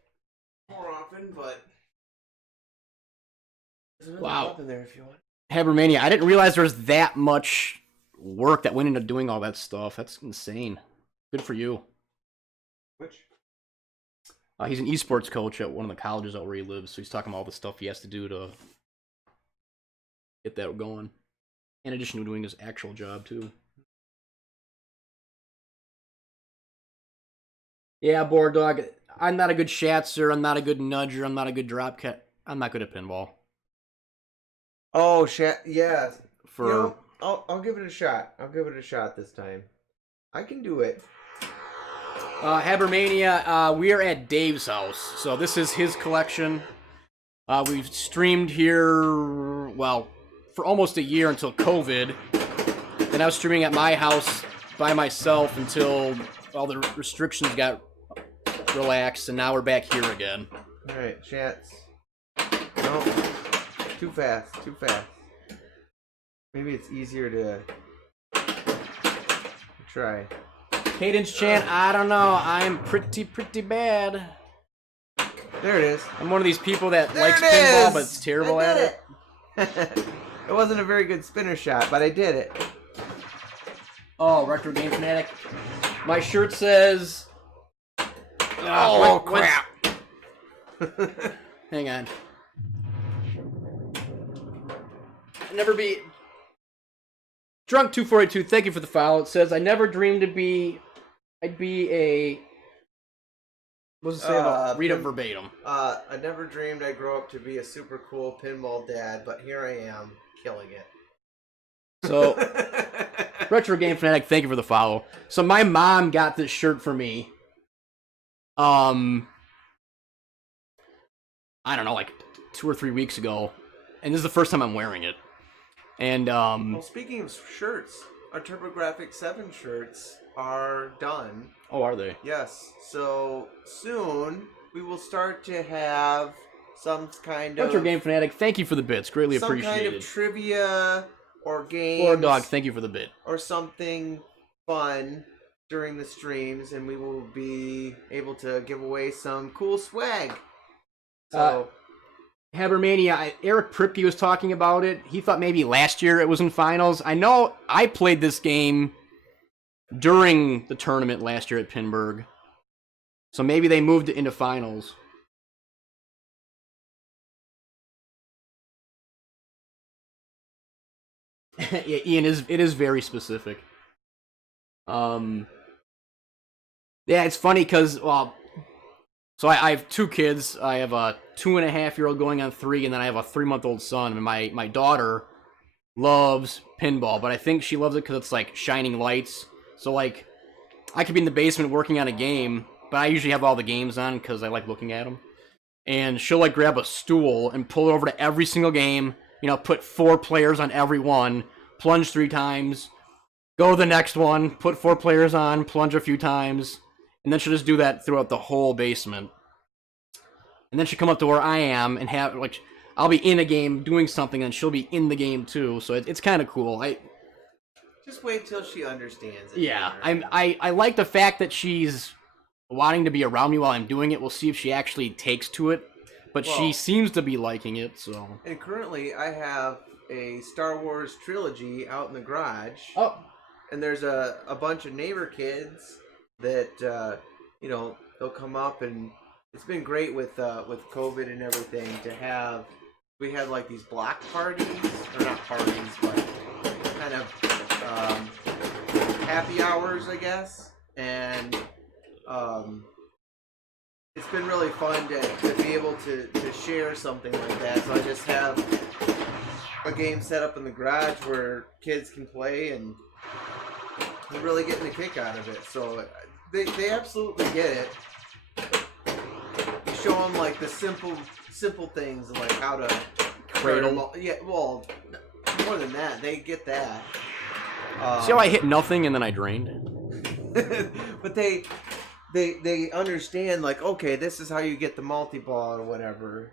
more often, but There's another Wow. cup in there if you want. Habermania, I didn't realize there was that much work that went into doing all that stuff. That's insane. Good for you. Which? He's an esports coach at one of the colleges out where he lives, so he's talking about all the stuff he has to do to get that going. In addition to doing his actual job, too. Yeah, Board Dog, I'm not a good shatzer, I'm not a good nudger, I'm not a good drop cat. I'm not good at pinball. Oh, yeah. For You know, I'll give it a shot. I'll give it a shot this time. I can do it. Habermania, we are at Dave's house, so this is his collection. We've streamed here, well, for almost a year until COVID. Then I was streaming at my house by myself until all the restrictions got relaxed, and now we're back here again. All right, chats. No, too fast. Maybe it's easier to try. Cadence chant, I don't know, I'm pretty bad. There it is. I'm one of these people that There likes it pinball, is! but it's terrible I at did it. It wasn't a very good spinner shot, but I did it. Oh, Retro Game Fanatic. My shirt says... Oh, crap. Hang on. Never be... Drunk2482, thank you for the follow. It says, I never dreamed I'd be a... What does it say about? Read it verbatim. I never dreamed I'd grow up to be a super cool pinball dad, but here I am, killing it. So, Retro Game Fanatic, thank you for the follow. So my mom got this shirt for me. I don't know, like 2 or 3 weeks ago, and this is the first time I'm wearing it. And well, speaking of shirts, our TurboGrafx 7 shirts are done. oh, are they? Yes. So soon we will start to have some kind of Retro Game Fanatic, thank you for the bits, greatly some appreciated. kind of trivia or games. Board Dog, thank you for the bit. Or something fun during the streams, and we will be able to give away some cool swag. So, Habermania, Eric Pripke was talking about it. He thought maybe last year it was in finals. I know I played this game during the tournament last year at Pinburg. So maybe they moved it into finals. Yeah, Ian, it is very specific. Yeah, it's funny because, well, so I have 2 kids. I have a 2.5-year-old going on 3, and then I have a 3-month-old son. And my daughter loves pinball, but I think she loves it because it's like shining lights. So like, I could be in the basement working on a game, but I usually have all the games on because I like looking at them. And she'll like grab a stool and pull it over to every single game. You know, put 4 players on every one, plunge 3 times, go to the next one, put 4 players on, plunge a few times, and then she'll just do that throughout the whole basement. And then she'll come up to where I am and have, like, I'll be in a game doing something, and she'll be in the game too, so it's kind of cool. just wait till she understands it. Yeah, Tanner. I like the fact that she's wanting to be around me while I'm doing it. We'll see if she actually takes to it, but she Well- seems to be liking it, so... And currently, I have a Star Wars trilogy out in the garage. Oh, And there's a bunch of neighbor kids that you know, they'll come up, and it's been great with COVID and everything to have. We had like these block parties, or not parties, but kind of happy hours, I guess. And it's been really fun to be able to share something like that. So I just have a game set up in the garage where kids can play, and they're really getting a kick out of it. So they absolutely get it. You show them like the simple things, like how to Cradle. Yeah, well, more than that, they get that. see how I hit nothing and then I drained? But they understand, like, okay, this is how you get the multi-ball or whatever.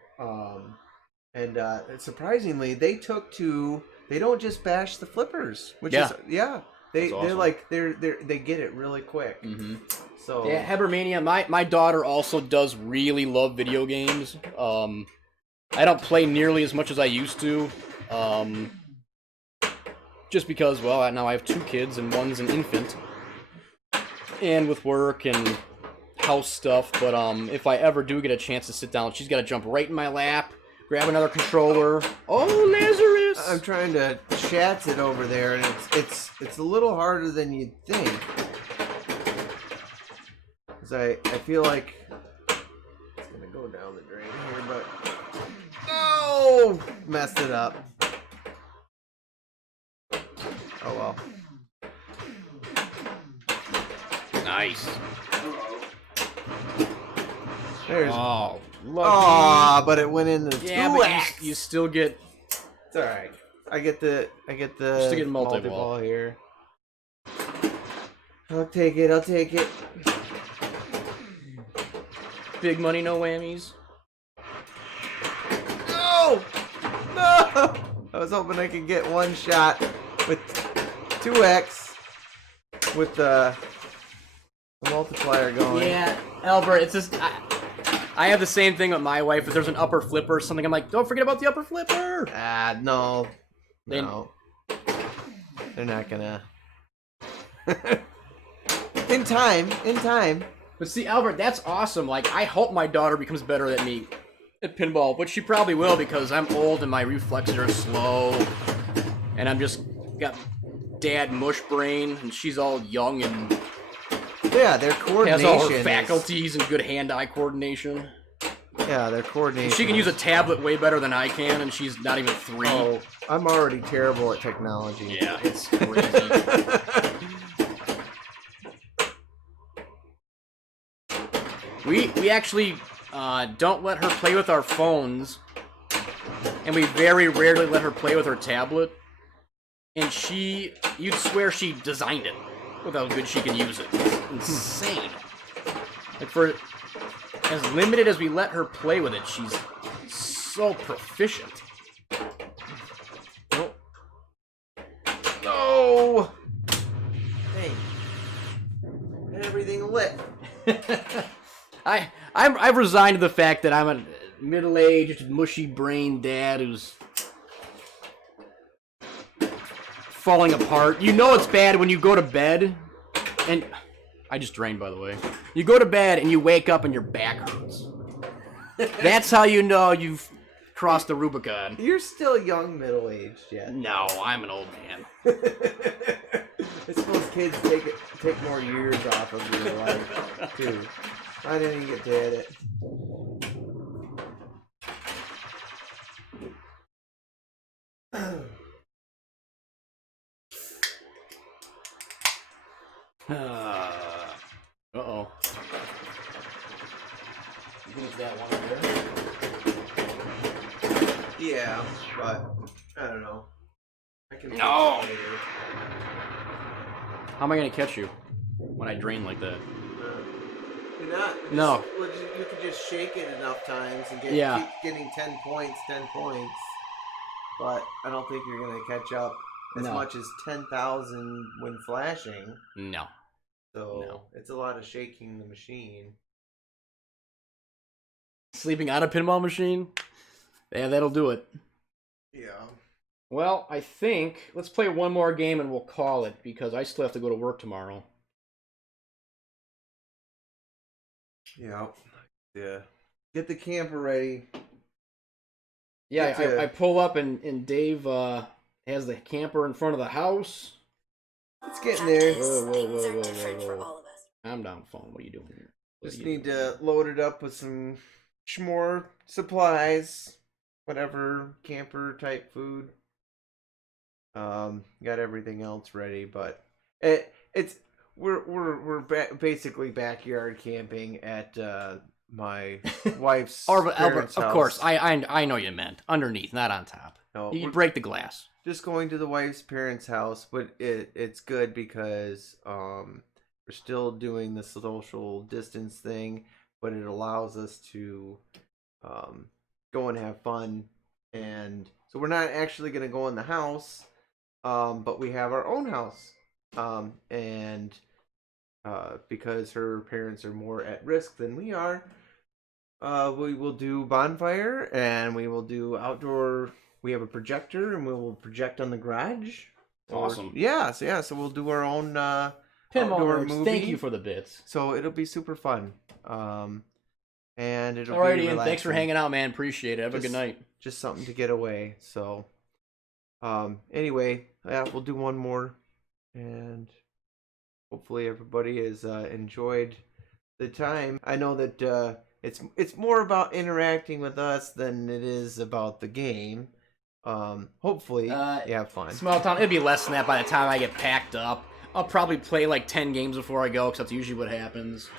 And surprisingly, they don't just bash the flippers, which Yeah. is They're awesome. like they get it really quick. Mm-hmm. So Yeah, Habermania, my daughter also does really love video games. I don't play nearly as much as I used to. Just because, well, now I have 2 kids and one's an infant. And with work and house stuff, but if I ever do get a chance to sit down, she's got to jump right in my lap, grab another controller. Oh, Lazarus! I'm trying to chat it over there, and it's a little harder than you'd think. Cause I feel like it's gonna go down the drain here, but no, messed it up. Oh well. Nice. There's. Oh, lucky. Aw, but it went in the Yeah, 2x. but you still get. It's all right. I get the Still get multi-ball here. I'll take it. Big money, no whammies. No! No! I was hoping I could get one shot with 2x with the multiplier going. Yeah, Albert, it's just. I have the same thing with my wife. If there's an upper flipper or something, I'm like, don't forget about the upper flipper. No. They- No. They're not gonna. In time. But see, Albert, that's awesome. Like, I hope my daughter becomes better than me at pinball, but she probably will because I'm old and my reflexes are slow, and I'm just got dad mush brain, and she's all young and Yeah, their has coordination. all her is- faculties and good hand-eye coordination. Yeah, their coordination. She can use a tablet way better than I can, and she's not even 3. Oh, I'm already terrible at technology. Yeah, it's crazy. We actually don't let her play with our phones, and we very rarely let her play with her tablet. And you'd swear she designed it with how good she can use it. It's insane. Like, for as limited as we let her play with it, she's so proficient. Nope. No. Hey. Get everything lit. I've resigned to the fact that I'm a middle-aged, mushy-brained dad who's falling apart. You know it's bad when you go to bed, and I just drained, by the way. You go to bed and you wake up and your back hurts. That's how you know you've crossed the Rubicon. You're still young, middle-aged yet. No, I'm an old man. I suppose kids take more years off of your life too. I didn't even get to hit it. Uh-oh. You think it's that one over there? Yeah, but I don't know. I can. No! fix it later. How am I gonna catch you when I drain like that? You're not. No. You could just shake it enough times and keep getting 10 points. But I don't think you're gonna catch up as No. much as 10,000 when flashing. No. So No. it's a lot of shaking the machine. Sleeping on a pinball machine? Yeah, that'll do it. Yeah. Well, I think let's play one more game and we'll call it because I still have to go to work tomorrow. Yeah. Yeah. Get the camper ready. Yeah, Get to- I pull up and Dave has the camper in front of the house. It's getting there. Whoa, whoa, Things whoa, are whoa, different whoa, for whoa. all of us. I'm down the phone. What are you doing here? Just need to load it up with some more supplies, whatever camper type food. Got everything else ready, but we're basically backyard camping at my wife's Albert, parents' of house. course, I know you meant underneath, not on top. No, You we're break the glass. just going to the wife's parents' house, but it's good because we're still doing the social distance thing, but it allows us to go and have fun. And so we're not actually going to go in the house, but we have our own house. And because her parents are more at risk than we are, We will do bonfire, and we will do outdoor. We have a projector, and we will project on the garage. Awesome. So we'll do our own Pinball outdoor nerds, movie. thank you for the bits. So it'll be super fun. And it'll Alright, be Ian, thanks for relaxing. hanging out, man. Appreciate it. Have a good night. Just something to get away. So, anyway, yeah, we'll do one more, and hopefully everybody has enjoyed the time. I know that it's more about interacting with us than it is about the game. Hopefully, you have fun. Small town, it'd be less than that by the time I get packed up. I'll probably play like 10 games before I go, because that's usually what happens.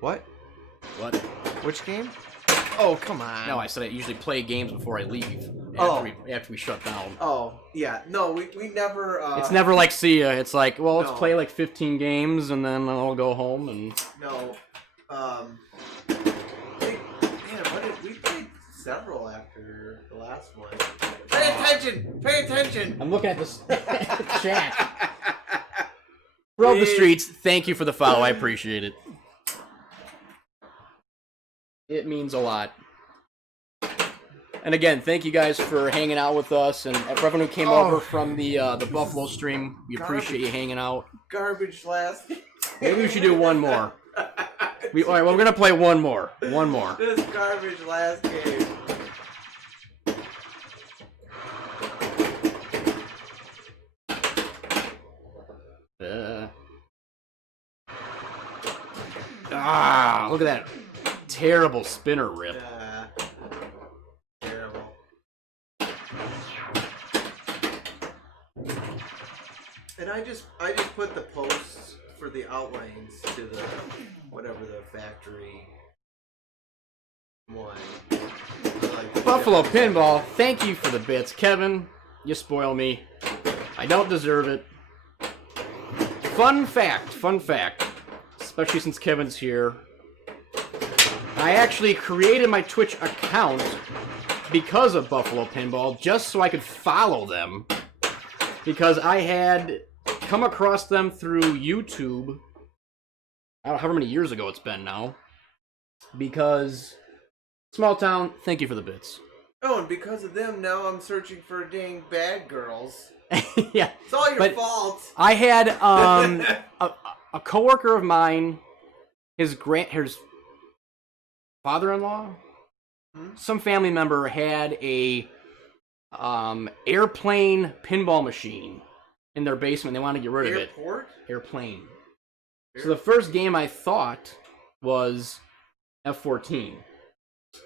What? What? Which game? Oh, come on. No, I said I usually play games before I leave. After we shut down. Oh, yeah. No, we never... It's never like, see ya. It's like, well, let's No. play like 15 games, and then I'll go home, and... No. We played several after the last one. Pay attention! Pay attention! I'm looking at this chat. Rogue the Streets, thank you for the follow. I appreciate it. It means a lot. And again, thank you guys for hanging out with us, and for everyone who came over from the Buffalo stream. We appreciate you hanging out. Garbage last. Maybe we should do one more. All right, well, we're gonna play one more. One more. This garbage last game. Look at that terrible spinner rip. Terrible. And I just put the posts for the outlines to the whatever the factory one. Buffalo Pinball, thank you for the bits. Kevin, you spoil me. I don't deserve it. Fun fact, especially since Kevin's here. I actually created my Twitch account because of Buffalo Pinball, just so I could follow them. Because I had come across them through YouTube, I don't know how many years ago it's been now. Because, small town, thank you for the bits. Oh, and because of them, now I'm searching for dang bad girls. Yeah. It's all your fault. I had a coworker of mine, his father-in-law, some family member had a airplane pinball machine in their basement. They wanted to get rid of it. Airplane. So the first game I thought was F-14.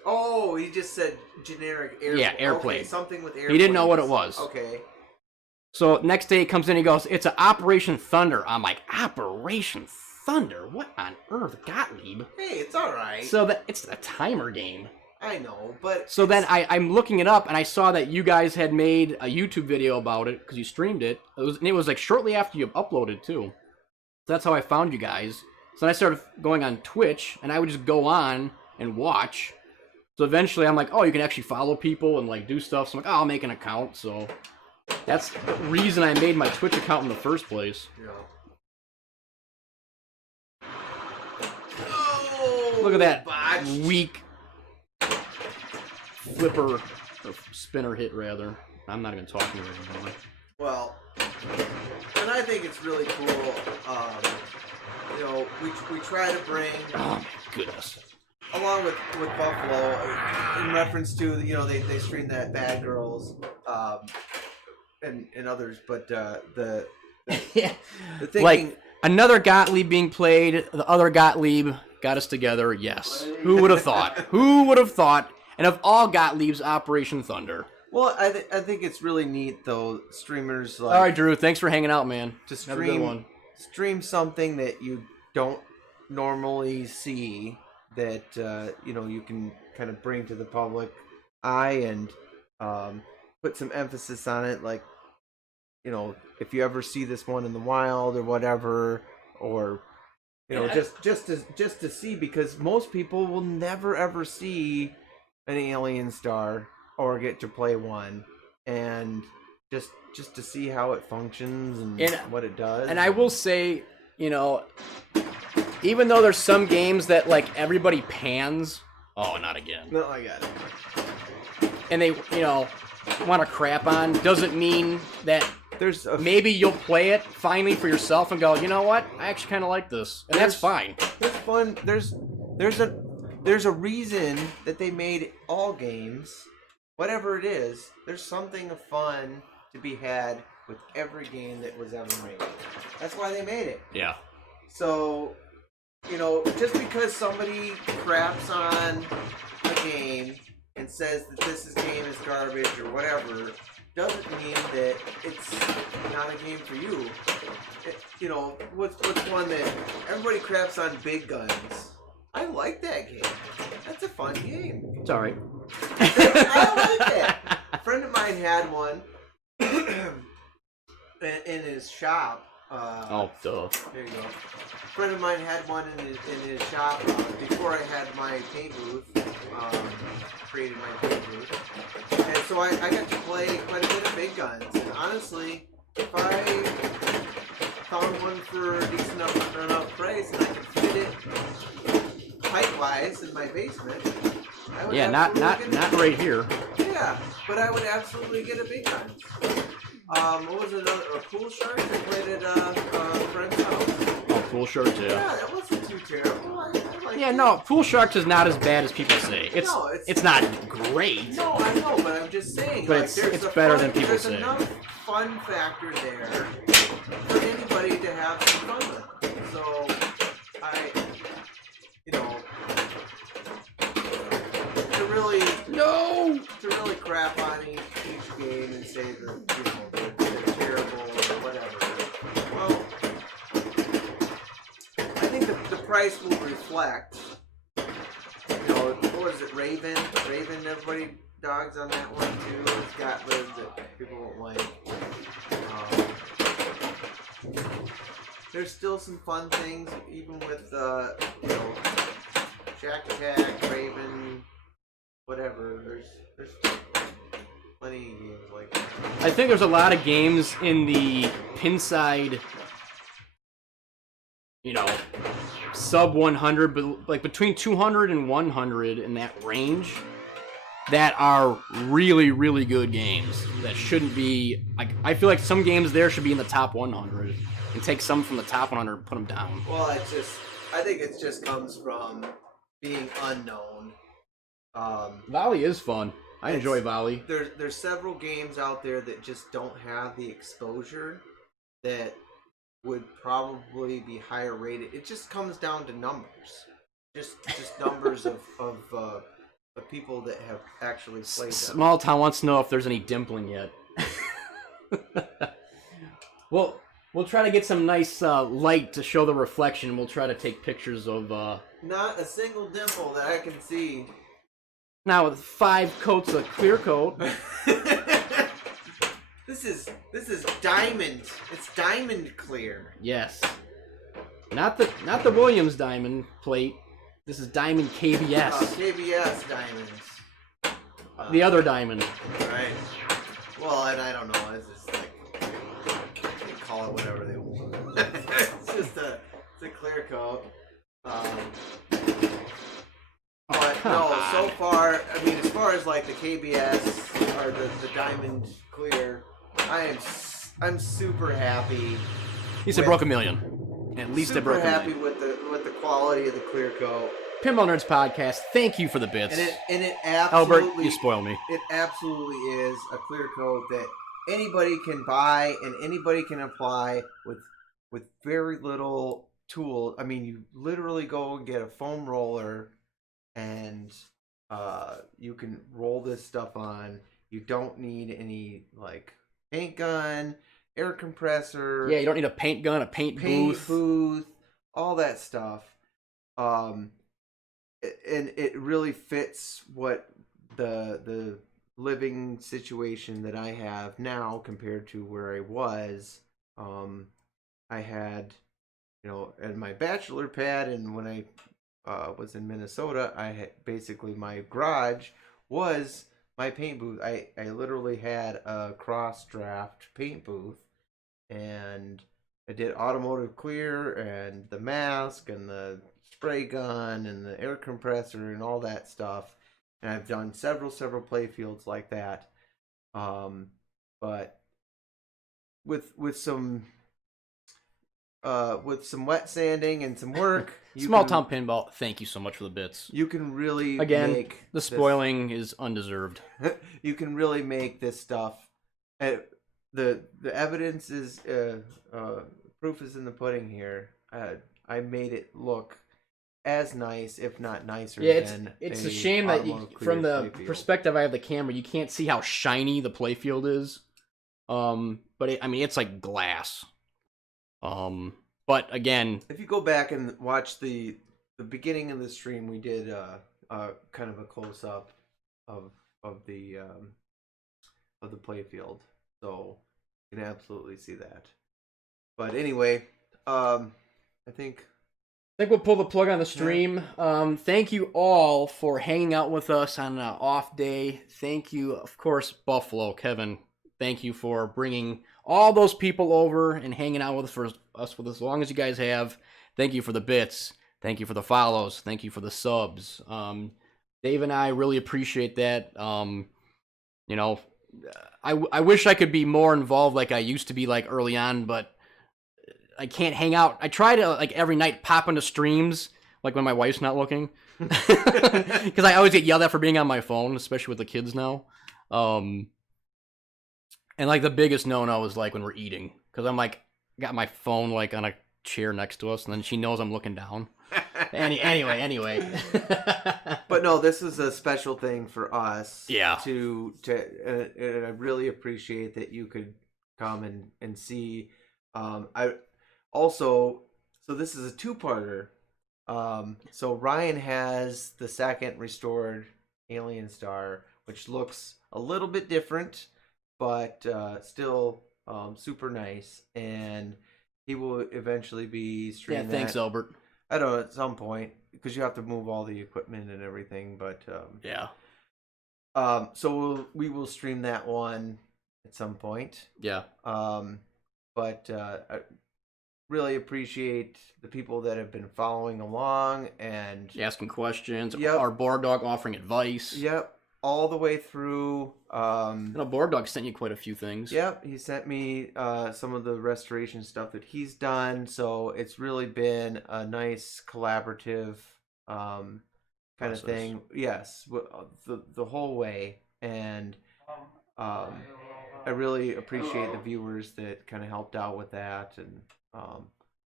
Oh, he just said generic airplane. Yeah, airplane. Okay, something with airplane. He didn't know what it was. Okay. So next day he comes in, he goes, it's an Operation Thunder. I'm like, Operation Thunder? What on earth? Gottlieb? Hey, it's alright. So it's a timer game. I know, but... So then I'm looking it up, and I saw that you guys had made a YouTube video about it, because you streamed it. It was like shortly after you uploaded, too. So that's how I found you guys. So then I started going on Twitch, and I would just go on and watch. So eventually I'm like, oh, you can actually follow people and like do stuff. So I'm like, oh, I'll make an account. So that's the reason I made my Twitch account in the first place. Yeah. Look at that botched. weak flipper, or spinner hit, rather. I'm not even talking to it anymore. Well, and I think it's really cool. You know, we try to bring, Oh, my goodness. along with Buffalo, in reference to, you know, they stream that Bad Girls, and others, but the Yeah. the thinking. Like, another Gottlieb being played, the other Gottlieb got us together, yes. Who would have thought? Who would have thought? And of all Gottlieb's, Operation Thunder. Well, I think it's really neat though. Streamers like All right, Drew. Thanks for hanging out, man. to Have a good one. stream something that you don't normally see that you know, you can kind of bring to the public eye and put some emphasis on it. Like, you know, if you ever see this one in the wild or whatever, or you know, just to see, because most people will never ever see an Alien Star or get to play one, and just to see how it functions and what it does. And I will say, you know, even though there's some games that like everybody pans. Oh, not again. No, I got it. And they, want to crap on, doesn't mean that There's a, maybe you'll play it finally for yourself and go, you know what? I actually kind of like this, and that's fine. there's fun. There's a reason that they made all games, whatever it is. There's something of fun to be had with every game that was ever made. That's why they made it. Yeah. So, just because somebody craps on a game and says that this game is garbage or whatever, doesn't mean that it's not a game for you. What's one that everybody craps on? Big Guns. I like that game. That's a fun game. It's all right. I like it. A friend of mine had one in his shop. Oh, duh. There you go. A friend of mine had one in his shop before I had my paint booth. Created my paint booth, and so I got to play quite a bit of Big Guns. And honestly, if I found one for a decent enough price and I could fit it height-wise in my basement, I would not right here. Yeah, but I would absolutely get a Big Guns. What was another? Pool Sharks? I played at a friend's house. Oh, Pool Sharks, yeah. Yeah, that wasn't too terrible. I liked Yeah, it. no, Pool Sharks is not as bad as people say. It's not great. No, I know, but I'm just saying. But like, it's there's a better fun, than people there's say. enough fun factor there for anybody to have some fun with. So, to really crap on each game and say that they're terrible or whatever. Well, I think the price will reflect. What was it, Raven? Everybody dogs on that one too. It's got lives that people won't like. There's still some fun things, even with Shack Attack, Raven, whatever. There's plenty of games like that. I think there's a lot of games in the Pinside, sub 100, but like between 200 and 100 in that range, that are really, really good games that shouldn't be, like, I feel like some games there should be in the top 100 and take some from the top 100 and put them down. Well, I think it just comes from being unknown. Volley is fun. I enjoy Volley. There's several games out there that just don't have the exposure that would probably be higher rated. It just comes down to numbers, just numbers of people that have actually played them. Small Town wants to know if there's any dimpling yet. Well, we'll try to get some nice light to show the reflection. We'll try to take pictures of. Not a single dimple that I can see. Now with 5 coats of clear coat. This is diamond. It's diamond clear. Yes. Not the Williams diamond plate. This is diamond KBS. KBS diamonds. The other diamond. Right. Well, and I don't know. It's just like they can call it whatever they want. It's a clear coat. But no, so far, I mean, as far as like the KBS or the diamond clear, I'm super happy. He said broke a million. At least I broke a million. Super happy with the quality of the clear coat. Pinball Nerds Podcast. Thank you for the bits. And it absolutely, Albert, you spoil me. It absolutely is a clear coat that anybody can buy and anybody can apply with very little tool. I mean, you literally go and get a foam roller and you can roll this stuff on. You don't need any like paint gun, air compressor. Yeah, you don't need a paint gun, a paint booth, all that stuff. And it really fits what the living situation that I have now compared to where I was. I had, at my bachelor pad, and when I was in Minnesota, I had basically my garage was my paint booth. I literally had a cross draft paint booth, and I did automotive clear and the mask and the spray gun and the air compressor and all that stuff. And I've done several play fields like that. But with some wet sanding and some work, Small town pinball. Thank you so much for the bits. You can really Again, make the spoiling is undeserved. you can really make this stuff. The evidence is proof is in the pudding here. I made it look as nice, if not nicer. Yeah, than it's a shame that from the playfield. perspective I have the camera, you can't see how shiny the playfield is. But it's like glass. But again, if you go back and watch the beginning of the stream, we did kind of a close up of the playfield, so you can absolutely see that. But anyway, I think we'll pull the plug on the stream. Yeah. Thank you all for hanging out with us on an off day. Thank you, of course, Buffalo, Kevin. Thank you for bringing all those people over and hanging out with us for as long as you guys have. Thank you for the bits. Thank you for the follows. Thank you for the subs. Dave and I really appreciate that. I wish I could be more involved like I used to be like early on, but I can't hang out. I try to like every night pop into streams like when my wife's not looking, because I always get yelled at for being on my phone, especially with the kids now. And like the biggest no-no is like when we're eating, because I'm like got my phone like on a chair next to us, and then she knows I'm looking down. Anyway. But no, this is a special thing for us. Yeah. And I really appreciate that you could come and see. I also, so this is a two-parter. So Ryan has the second restored Alien Star, which looks a little bit different, but still super nice, and he will eventually be streaming. Yeah, thanks, Albert. I don't know, at some point, because you have to move all the equipment and everything, but yeah. So we will stream that one at some point. Yeah. But I really appreciate the people that have been following along and asking questions. Yep. Our Board Dog offering advice. Yep. All the way through. Board Dog sent you quite a few things. Yep, he sent me some of the restoration stuff that he's done. So it's really been a nice collaborative kind of thing. Yes, the whole way. And I really appreciate the viewers that kind of helped out with that. And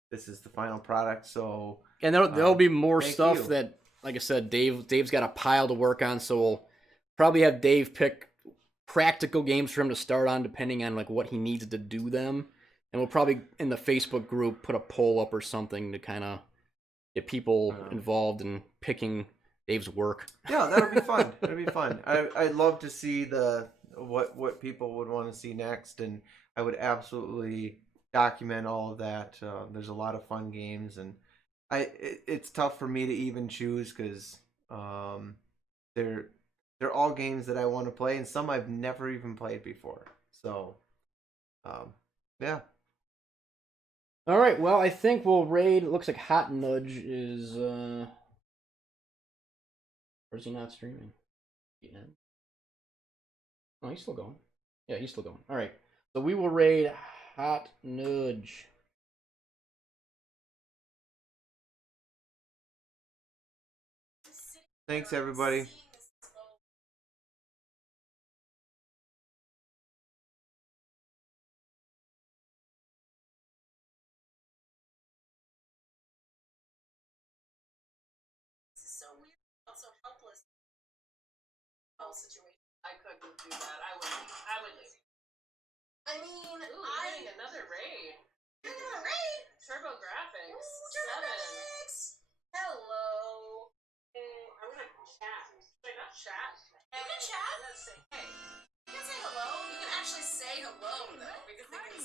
this is the final product. So and there'll be more stuff you. that, like I said, Dave's got a pile to work on. So we'll probably have Dave pick practical games for him to start on, depending on like what he needs to do them. And we'll probably in the Facebook group put a poll up or something to kind of get people involved in picking Dave's work. Yeah, that'll be fun. That'll be fun. I'd love to see what people would want to see next, and I would absolutely document all of that. There's a lot of fun games, and it's tough for me to even choose because they're all games that I want to play, and some I've never even played before. So, yeah. All right. Well, I think we'll raid. It looks like Hot Nudge is. Or is he not streaming? Oh, he's still going. Yeah, he's still going. All right. So we will raid Hot Nudge. Thanks, everybody. Situation. I couldn't do that. I would leave. I mean, getting another raid. You're gonna raid? Turbo Graphics. Ooh, Turbo Graphics. Hello. Hey, I'm gonna chat. Should I not chat? You can chat. I'm gonna say hey. You can say hello. You can actually say hello though, because they can